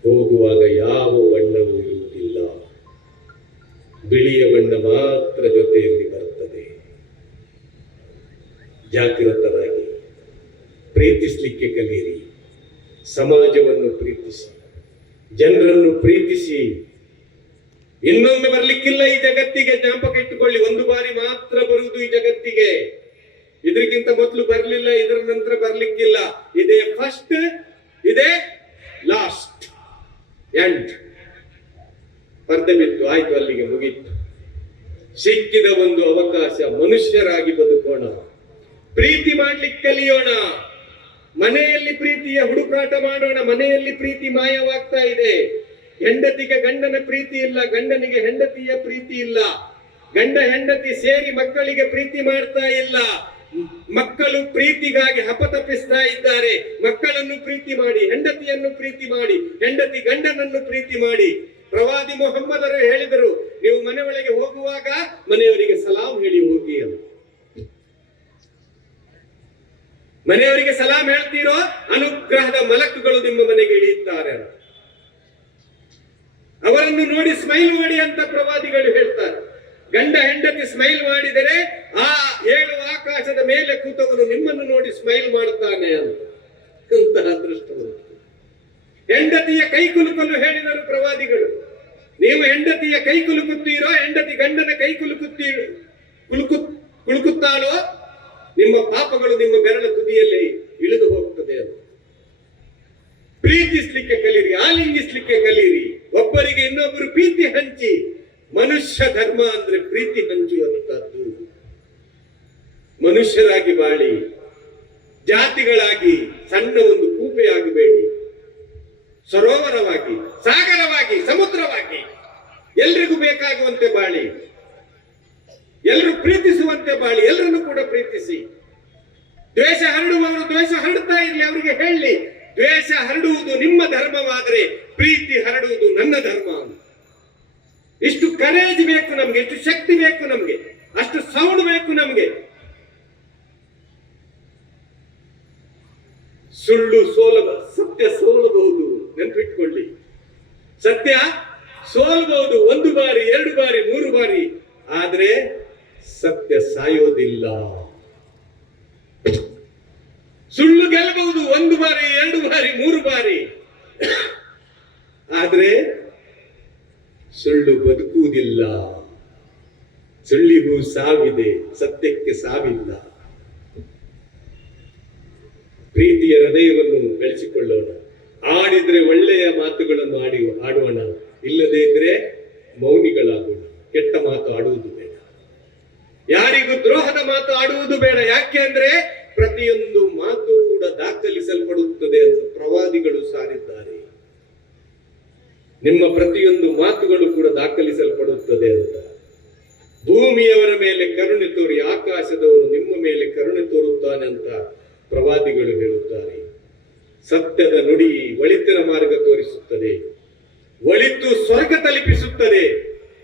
ಹೋಗುವಾಗ ಯಾವ ಬಣ್ಣವೂ ಇರುವುದಿಲ್ಲ, ಬಿಳಿಯ ಬಣ್ಣ ಮಾತ್ರ ಜೊತೆಯಲ್ಲಿ ಬರ್ತದೆ. ಜಾಗೃತರಾಗಿ ಪ್ರೀತಿಸಲಿಕ್ಕೆ ಕಲಿಯಿರಿ, ಸಮಾಜವನ್ನು ಪ್ರೀತಿಸಿ, ಜನರನ್ನು ಪ್ರೀತಿಸಿ. ಇನ್ನೊಮ್ಮೆ ಬರ್ಲಿಕ್ಕಿಲ್ಲ ಈ ಜಗತ್ತಿಗೆ, ಜ್ಞಾಪಕ ಇಟ್ಟುಕೊಳ್ಳಿ. ಒಂದು ಬಾರಿ ಮಾತ್ರ ಬರುವುದು ಈ ಜಗತ್ತಿಗೆ. ಇದಕ್ಕಿಂತ ಮೊದಲು ಬರ್ಲಿಲ್ಲ, ಇದರ ನಂತರ ಬರ್ಲಿಕ್ಕಿಲ್ಲ. ಇದೇ ಫಸ್ಟ್, ಇದೇ ಲಾಸ್ಟ್, ಎಂಡ್. ಪರ್ದೆ ಬಿತ್ತು, ಆಯ್ತು, ಅಲ್ಲಿಗೆ ಮುಗೀತು. ಸಿಕ್ಕಿದ ಒಂದು ಅವಕಾಶ, ಮನುಷ್ಯರಾಗಿ ಬದುಕೋಣ, ಪ್ರೀತಿ ಮಾಡ್ಲಿಕ್ಕೆ ಕಲಿಯೋಣ, ಮನೆಯಲ್ಲಿ ಪ್ರೀತಿಯ ಹುಡುಕಾಟ ಮಾಡೋಣ. ಮನೆಯಲ್ಲಿ ಪ್ರೀತಿ ಮಾಯವಾಗ್ತಾ ಇದೆ. ಹೆಂಡತಿಗೆ ಗಂಡನ ಪ್ರೀತಿ ಇಲ್ಲ, ಗಂಡನಿಗೆ ಹೆಂಡತಿಯ ಪ್ರೀತಿ ಇಲ್ಲ. ಗಂಡ ಹೆಂಡತಿ ಸೇರಿ ಮಕ್ಕಳಿಗೆ ಪ್ರೀತಿ ಮಾಡ್ತಾ ಇಲ್ಲ. ಮಕ್ಕಳು ಪ್ರೀತಿಗಾಗಿ ಹಪತಪಿಸ್ತಾ ಇದ್ದಾರೆ. ಮಕ್ಕಳನ್ನು ಪ್ರೀತಿ ಮಾಡಿ, ಹೆಂಡತಿಯನ್ನು ಪ್ರೀತಿ ಮಾಡಿ, ಹೆಂಡತಿ ಗಂಡನನ್ನು ಪ್ರೀತಿ ಮಾಡಿ. ಪ್ರವಾದಿ ಮೊಹಮ್ಮದರು ಹೇಳಿದರು, ನೀವು ಮನೆ ಒಳಗೆ ಹೋಗುವಾಗ ಮನೆಯವರಿಗೆ ಸಲಾಂ ಹೇಳಿ ಹೋಗಿ ಅಂತ. ಮನೆಯವರಿಗೆ ಸಲಾಂ ಹೇಳ್ತೀರೋ, ಅನುಗ್ರಹದ ಮಲಕುಗಳು ನಿಮ್ಮ ಮನೆಗೆ ಇಳಿಯುತ್ತಾರೆ. ಅವರನ್ನು ನೋಡಿ ಸ್ಮೈಲ್ ಮಾಡಿ ಅಂತ ಪ್ರವಾದಿಗಳು ಹೇಳ್ತಾರೆ. ಗಂಡ ಹೆಂಡತಿ ಸ್ಮೈಲ್ ಮಾಡಿದರೆ ಆ 7 ಆಕಾಶದ ಮೇಲೆ ಕೂತವನು ನಿಮ್ಮನ್ನು ನೋಡಿ ಸ್ಮೈಲ್ ಮಾಡುತ್ತಾನೆ ಅಂತ ಅದೃಷ್ಟವಂತ. ಹೆಂಡತಿಯ ಕೈ ಕುಲುಕಲು ಹೇಳಿದರು ಪ್ರವಾದಿಗಳು. ನೀವು ಹೆಂಡತಿಯ ಕೈ ಕುಲುಕುತ್ತೀರೋ, ಹೆಂಡತಿ ಗಂಡನ ಕೈ ಕುಲುಕುತ್ತಾಳೋ, ನಿಮ್ಮ ಪಾಪಗಳು ನಿಮ್ಮ ಬೆರಳ ತುದಿಯಲ್ಲಿ ಇಳಿದು ಹೋಗ್ತದೆ ಅಂತ. ಪ್ರೀತಿಸ್ಲಿಕ್ಕೆ ಕಲೀರಿ, ಆಲಿಂಗಿಸ್ಲಿಕ್ಕೆ ಕಲೀರಿ. ಒಬ್ಬರಿಗೆ ಇನ್ನೊಬ್ಬರು ಪ್ರೀತಿ ಹಂಚಿ. ಮನುಷ್ಯ ಧರ್ಮ ಅಂದ್ರೆ ಪ್ರೀತಿ ಹಂಚುವಂತದ್ದು. ಮನುಷ್ಯರಾಗಿ ಬಾಳಿ, ಜಾತಿಗಳಾಗಿ ಸಣ್ಣ ಒಂದು ಕೂಪೆ ಆಗಬೇಡಿ. ಸರೋವರವಾಗಿ, ಸಾಗರವಾಗಿ, ಸಮುದ್ರವಾಗಿ ಎಲ್ರಿಗೂ ಬೇಕಾಗುವಂತೆ ಬಾಳಿ, ಎಲ್ಲರೂ ಪ್ರೀತಿಸುವಂತೆ ಬಾಳಿ, ಎಲ್ಲರನ್ನು ಕೂಡ ಪ್ರೀತಿಸಿ. ದ್ವೇಷ ಹರಡುವವರು ದ್ವೇಷ ಹರಡ್ತಾ ಇರಲಿ, ಅವರಿಗೆ ಹೇಳಿ ದ್ವೇಷ ಹರಡುವುದು ನಿಮ್ಮ ಧರ್ಮವಾದರೆ ಪ್ರೀತಿ ಹರಡುವುದು ನನ್ನ ಧರ್ಮ. ಇಷ್ಟು ಕರೇಜ್ ಬೇಕು ನಮ್ಗೆ, ಇಷ್ಟು ಶಕ್ತಿ ಬೇಕು ನಮ್ಗೆ, ಅಷ್ಟು ಸೌಂಡ್ ಬೇಕು ನಮ್ಗೆ. ಸುಳ್ಳು ಸತ್ಯ ಸೋಲಬಹುದು, ನೆನಪಿಟ್ಕೊಳ್ಳಿ. ಸತ್ಯ ಸೋಲಬಹುದು 1 ಬಾರಿ, 2 ಬಾರಿ, 3 ಬಾರಿ, ಆದ್ರೆ ಸತ್ಯ ಸಾಯೋದಿಲ್ಲ. ಸುಳ್ಳು ಗೆಲ್ಲಬಹುದು 1 ಬಾರಿ, 2 ಬಾರಿ, 3 ಬಾರಿ, ಆದ್ರೆ ಸುಳ್ಳು ಬದುಕುವುದಿಲ್ಲ. ಸುಳ್ಳಿಗೂ ಸಾವಿದೆ, ಸತ್ಯಕ್ಕೆ ಸಾವಿಲ್ಲ. ಪ್ರೀತಿಯ ಹೃದಯವನ್ನು ಬೆಳೆಸಿಕೊಳ್ಳೋಣ. ಆಡಿದ್ರೆ ಒಳ್ಳೆಯ ಮಾತುಗಳನ್ನು ಆಡೋಣ, ಇಲ್ಲದೇ ಇದ್ರೆ ಮೌನಿಗಳಾಗೋಣ. ಕೆಟ್ಟ ಮಾತು ಆಡುವುದು ಬೇಡ, ಯಾರಿಗೂ ದ್ರೋಹದ ಮಾತು ಆಡುವುದು ಬೇಡ. ಯಾಕೆ ಅಂದ್ರೆ ಪ್ರತಿಯೊಂದು ಮಾತು ಕೂಡ ದಾಖಲಿಸಲ್ಪಡುತ್ತದೆ ಅಂತ ಪ್ರವಾದಿಗಳು ಸಾರಿದ್ದಾರೆ. ನಿಮ್ಮ ಪ್ರತಿಯೊಂದು ಮಾತುಗಳು ಕೂಡ ದಾಖಲಿಸಲ್ಪಡುತ್ತದೆ ಅಂತ. ಭೂಮಿಯವರ ಮೇಲೆ ಕರುಣೆ ತೋರಿ ಆಕಾಶದವನು ನಿಮ್ಮ ಮೇಲೆ ಕರುಣೆ ತೋರುತ್ತಾನೆ ಅಂತ ಪ್ರವಾದಿಗಳು ಹೇಳುತ್ತಾರೆ. ಸತ್ಯದ ನುಡಿ ಒಳಿತಿನ ಮಾರ್ಗ ತೋರಿಸುತ್ತದೆ, ಒಳಿತು ಸ್ವರ್ಗ ತಲುಪಿಸುತ್ತದೆ.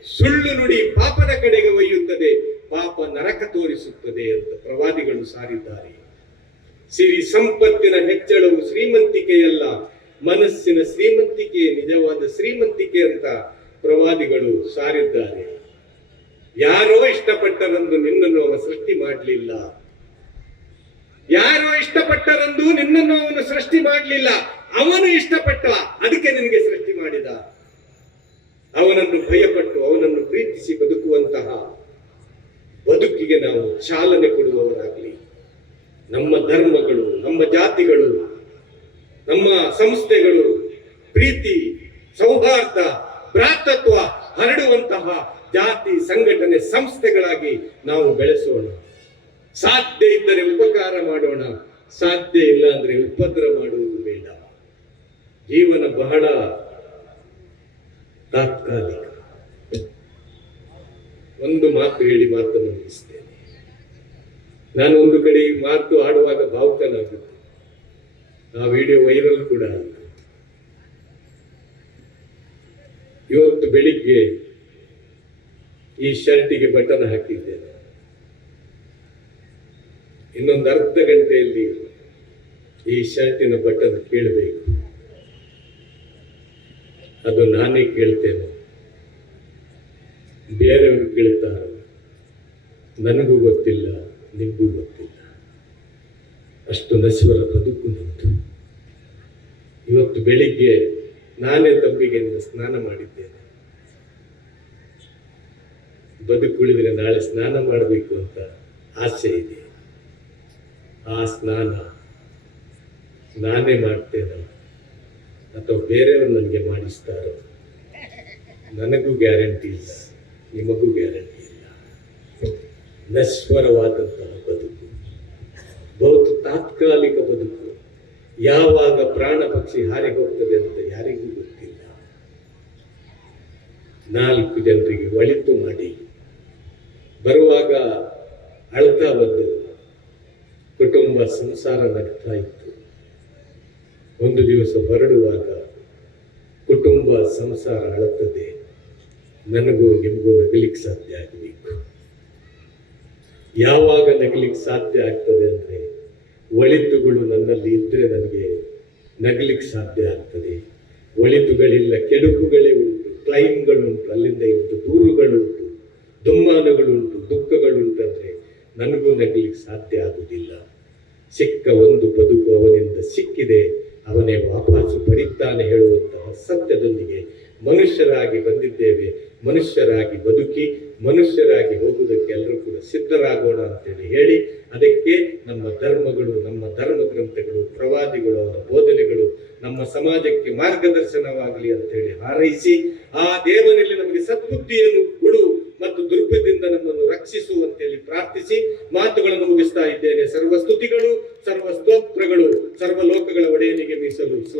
ಸುಳ್ಳು ನುಡಿ ಪಾಪದ ಕಡೆಗೆ ಒಯ್ಯುತ್ತದೆ, ಪಾಪ ನರಕ ತೋರಿಸುತ್ತದೆ ಅಂತ ಪ್ರವಾದಿಗಳು ಸಾರಿದ್ದಾರೆ. ಸಿರಿ ಸಂಪತ್ತಿನ ಹೆಚ್ಚಳವು ಶ್ರೀಮಂತಿಕೆಯಲ್ಲ, ಮನಸ್ಸಿನ ಶ್ರೀಮಂತಿಕೆ ನಿಜವಾದ ಶ್ರೀಮಂತಿಕೆ ಅಂತ ಪ್ರವಾದಿಗಳು ಸಾರಿದ್ದಾರೆ. ಯಾರೋ ಇಷ್ಟಪಟ್ಟರೆಂದು ನಿನ್ನನ್ನು ಅವನು ಸೃಷ್ಟಿ ಮಾಡಲಿಲ್ಲ. ಯಾರೋ ಇಷ್ಟಪಟ್ಟರೆಂದು ನಿನ್ನನ್ನು ಅವನು ಸೃಷ್ಟಿ ಮಾಡಲಿಲ್ಲ. ಅವನು ಇಷ್ಟಪಟ್ಟ, ಅದಕ್ಕೆ ನಿನಗೆ ಸೃಷ್ಟಿ ಮಾಡಿದ. ಅವನನ್ನು ಭಯಪಟ್ಟು ಅವನನ್ನು ಪ್ರೀತಿಸಿ ಬದುಕುವಂತಹ ಬದುಕಿಗೆ ನಾವು ಚಾಲನೆ ಕೊಡುವವರಾಗಲಿ. ನಮ್ಮ ಧರ್ಮಗಳು, ನಮ್ಮ ಜಾತಿಗಳು, ನಮ್ಮ ಸಂಸ್ಥೆಗಳು ಪ್ರೀತಿ, ಸೌಹಾರ್ದ, ಭ್ರಾತೃತ್ವ ಹರಡುವಂತಹ ಜಾತಿ ಸಂಘಟನೆ ಸಂಸ್ಥೆಗಳಾಗಿ ನಾವು ಬೆಳೆಸೋಣ. ಸಾಧ್ಯ ಇದ್ದರೆ ಉಪಕಾರ ಮಾಡೋಣ, ಸಾಧ್ಯ ಇಲ್ಲ ಅಂದ್ರೆ ಉಪದ್ರ ಮಾಡುವುದು ಬೇಡ. ಜೀವನ ಬಹಳ ತಾತ್ಕಾಲಿಕ. ಒಂದು ಮಾತು ಹೇಳಿ ಮಾತನ್ನು ಮುಗಿಸ್ತೇನೆ. ನಾನು ಒಂದು ಕಡೆ ಈ ಮಾತು ಆಡುವಾಗ ಭಾವುಕನಾಗುತ್ತೆ. ಆ ವಿಡಿಯೋ ವೈರಲ್ ಕೂಡ ಆಯಿತು. ಇವತ್ತು ಬೆಳಿಗ್ಗೆ ಈ ಶರ್ಟಿಗೆ ಬಟನ್ ಹಾಕಿದ್ದೇನೆ. ಇನ್ನೊಂದು ಅರ್ಧ ಗಂಟೆಯಲ್ಲಿ ಈ ಶರ್ಟಿನ ಬಟನ್ ಕೇಳಬೇಕು. ಅದು ನಾನೇ ಕೇಳ್ತೇನೆ, ಬೇರೆಯವರು ಕೇಳ್ತಾರೆ, ನನಗೂ ಗೊತ್ತಿಲ್ಲ, ನಿಮಗೂ ಗೊತ್ತಿಲ್ಲ. ಅಷ್ಟು ನಶ್ವರ ಬದುಕು ನಂದು. ಇವತ್ತು ಬೆಳಿಗ್ಗೆ ನಾನೇ ತಬ್ಬಿಗೆ ಸ್ನಾನ ಮಾಡಿದ್ದೇನೆ. ಬದುಕುಳಿದ್ರೆ ನಾಳೆ ಸ್ನಾನ ಮಾಡಬೇಕು ಅಂತ ಆಸೆ ಇದೆ. ಆ ಸ್ನಾನ ನಾನೇ ಮಾಡ್ತೇನೆ ಅಥವಾ ಬೇರೆಯವರು ನನಗೆ ಮಾಡಿಸ್ತಾರೋ ನನಗೂ ಗ್ಯಾರಂಟಿ ಇಲ್ಲ, ನಿಮಗೂ ಗ್ಯಾರಂಟಿ ಇಲ್ಲ. ನಶ್ವರವಾದಂತಹ ಬದುಕು, ಬಹುತು ತಾತ್ಕಾಲಿಕ ಬದುಕು. ಯಾವಾಗ ಪ್ರಾಣ ಪಕ್ಷಿ ಹಾರಿ ಹೋಗ್ತದೆ ಅಂತ ಯಾರಿಗೂ ಗೊತ್ತಿಲ್ಲ. 4 ಜನರಿಗೆ ಒಳಿತು ಮಾಡಿ ಬರುವಾಗ ಅಳ್ತಾ ಬಂದು ಕುಟುಂಬ ಸಂಸಾರ ನಗ್ತಾ ಇತ್ತು. ಒಂದು ದಿವಸ ಹೊರಡುವಾಗ ಕುಟುಂಬ ಸಂಸಾರ ಅಳುತ್ತದೆ. ನನಗೂ ನಿಮಗೂ ನಗಲಿಕ್ಕೆ ಸಾಧ್ಯ ಆಗಬೇಕು. ಯಾವಾಗ ನಗಲಿಕ್ಕೆ ಸಾಧ್ಯ ಆಗ್ತದೆ ಅಂದ್ರೆ ಒಳಿತುಗಳು ನನ್ನಲ್ಲಿ ಇದ್ರೆ ನನಗೆ ನಗಲಿಕ್ಕೆ ಸಾಧ್ಯ ಆಗ್ತದೆ. ಒಳಿತುಗಳಿಲ್ಲ, ಕೆಡುಕುಗಳೇ ಉಂಟು, ಕ್ಲೈಮ್ಗಳುಂಟು, ಅಲ್ಲಿಂದ ಇತ್ತು ದೂರುಗಳುಂಟು, ದುಮ್ಮಾನಗಳುಂಟು, ದುಃಖಗಳುಂಟಂದ್ರೆ ನನಗೂ ನಗಲಿಕ್ಕೆ ಸಾಧ್ಯ ಆಗುವುದಿಲ್ಲ. ಸಿಕ್ಕ ಒಂದು ಬದುಕು ಅವನಿಂದ ಸಿಕ್ಕಿದೆ, ಅವನೇ ವಾಪಸ್ಸು ಪಡಿತಾನೆ ಹೇಳುವಂತಹ ಸತ್ಯದೊಂದಿಗೆ ಮನುಷ್ಯರಾಗಿ ಬಂದಿದ್ದೇವೆ. ಮನುಷ್ಯರಾಗಿ ಬದುಕಿ ಮನುಷ್ಯರಾಗಿ ಹೋಗುವುದಕ್ಕೆ ಎಲ್ಲರೂ ಕೂಡ ಸಿದ್ಧರಾಗೋಣ ಅಂತೇಳಿ ಹೇಳಿ, ಅದಕ್ಕೆ ನಮ್ಮ ಧರ್ಮಗಳು, ನಮ್ಮ ಧರ್ಮ ಗ್ರಂಥಗಳು, ಪ್ರವಾದಿಗಳು, ಅವರ ಬೋಧನೆಗಳು ನಮ್ಮ ಸಮಾಜಕ್ಕೆ ಮಾರ್ಗದರ್ಶನವಾಗಲಿ ಅಂತೇಳಿ ಹಾರೈಸಿ, ಆ ದೇವನಲ್ಲಿ ನಮಗೆ ಸದ್ಬುದ್ಧಿಯನ್ನು ಕೊಡು ಮತ್ತು ದುರ್ಬದಿಂದ ನಮ್ಮನ್ನು ರಕ್ಷಿಸು ಅಂತೇಳಿ ಪ್ರಾರ್ಥಿಸಿ ಮಾತುಗಳನ್ನು ಮುಗಿಸ್ತಾ ಇದ್ದೇನೆ. ಸರ್ವ ಸ್ತುತಿಗಳು, ಸರ್ವ ಸ್ತೋತ್ರಗಳು ಸರ್ವ ಲೋಕಗಳ ಒಡೆಯನಿಗೆ ಮೀಸಲು.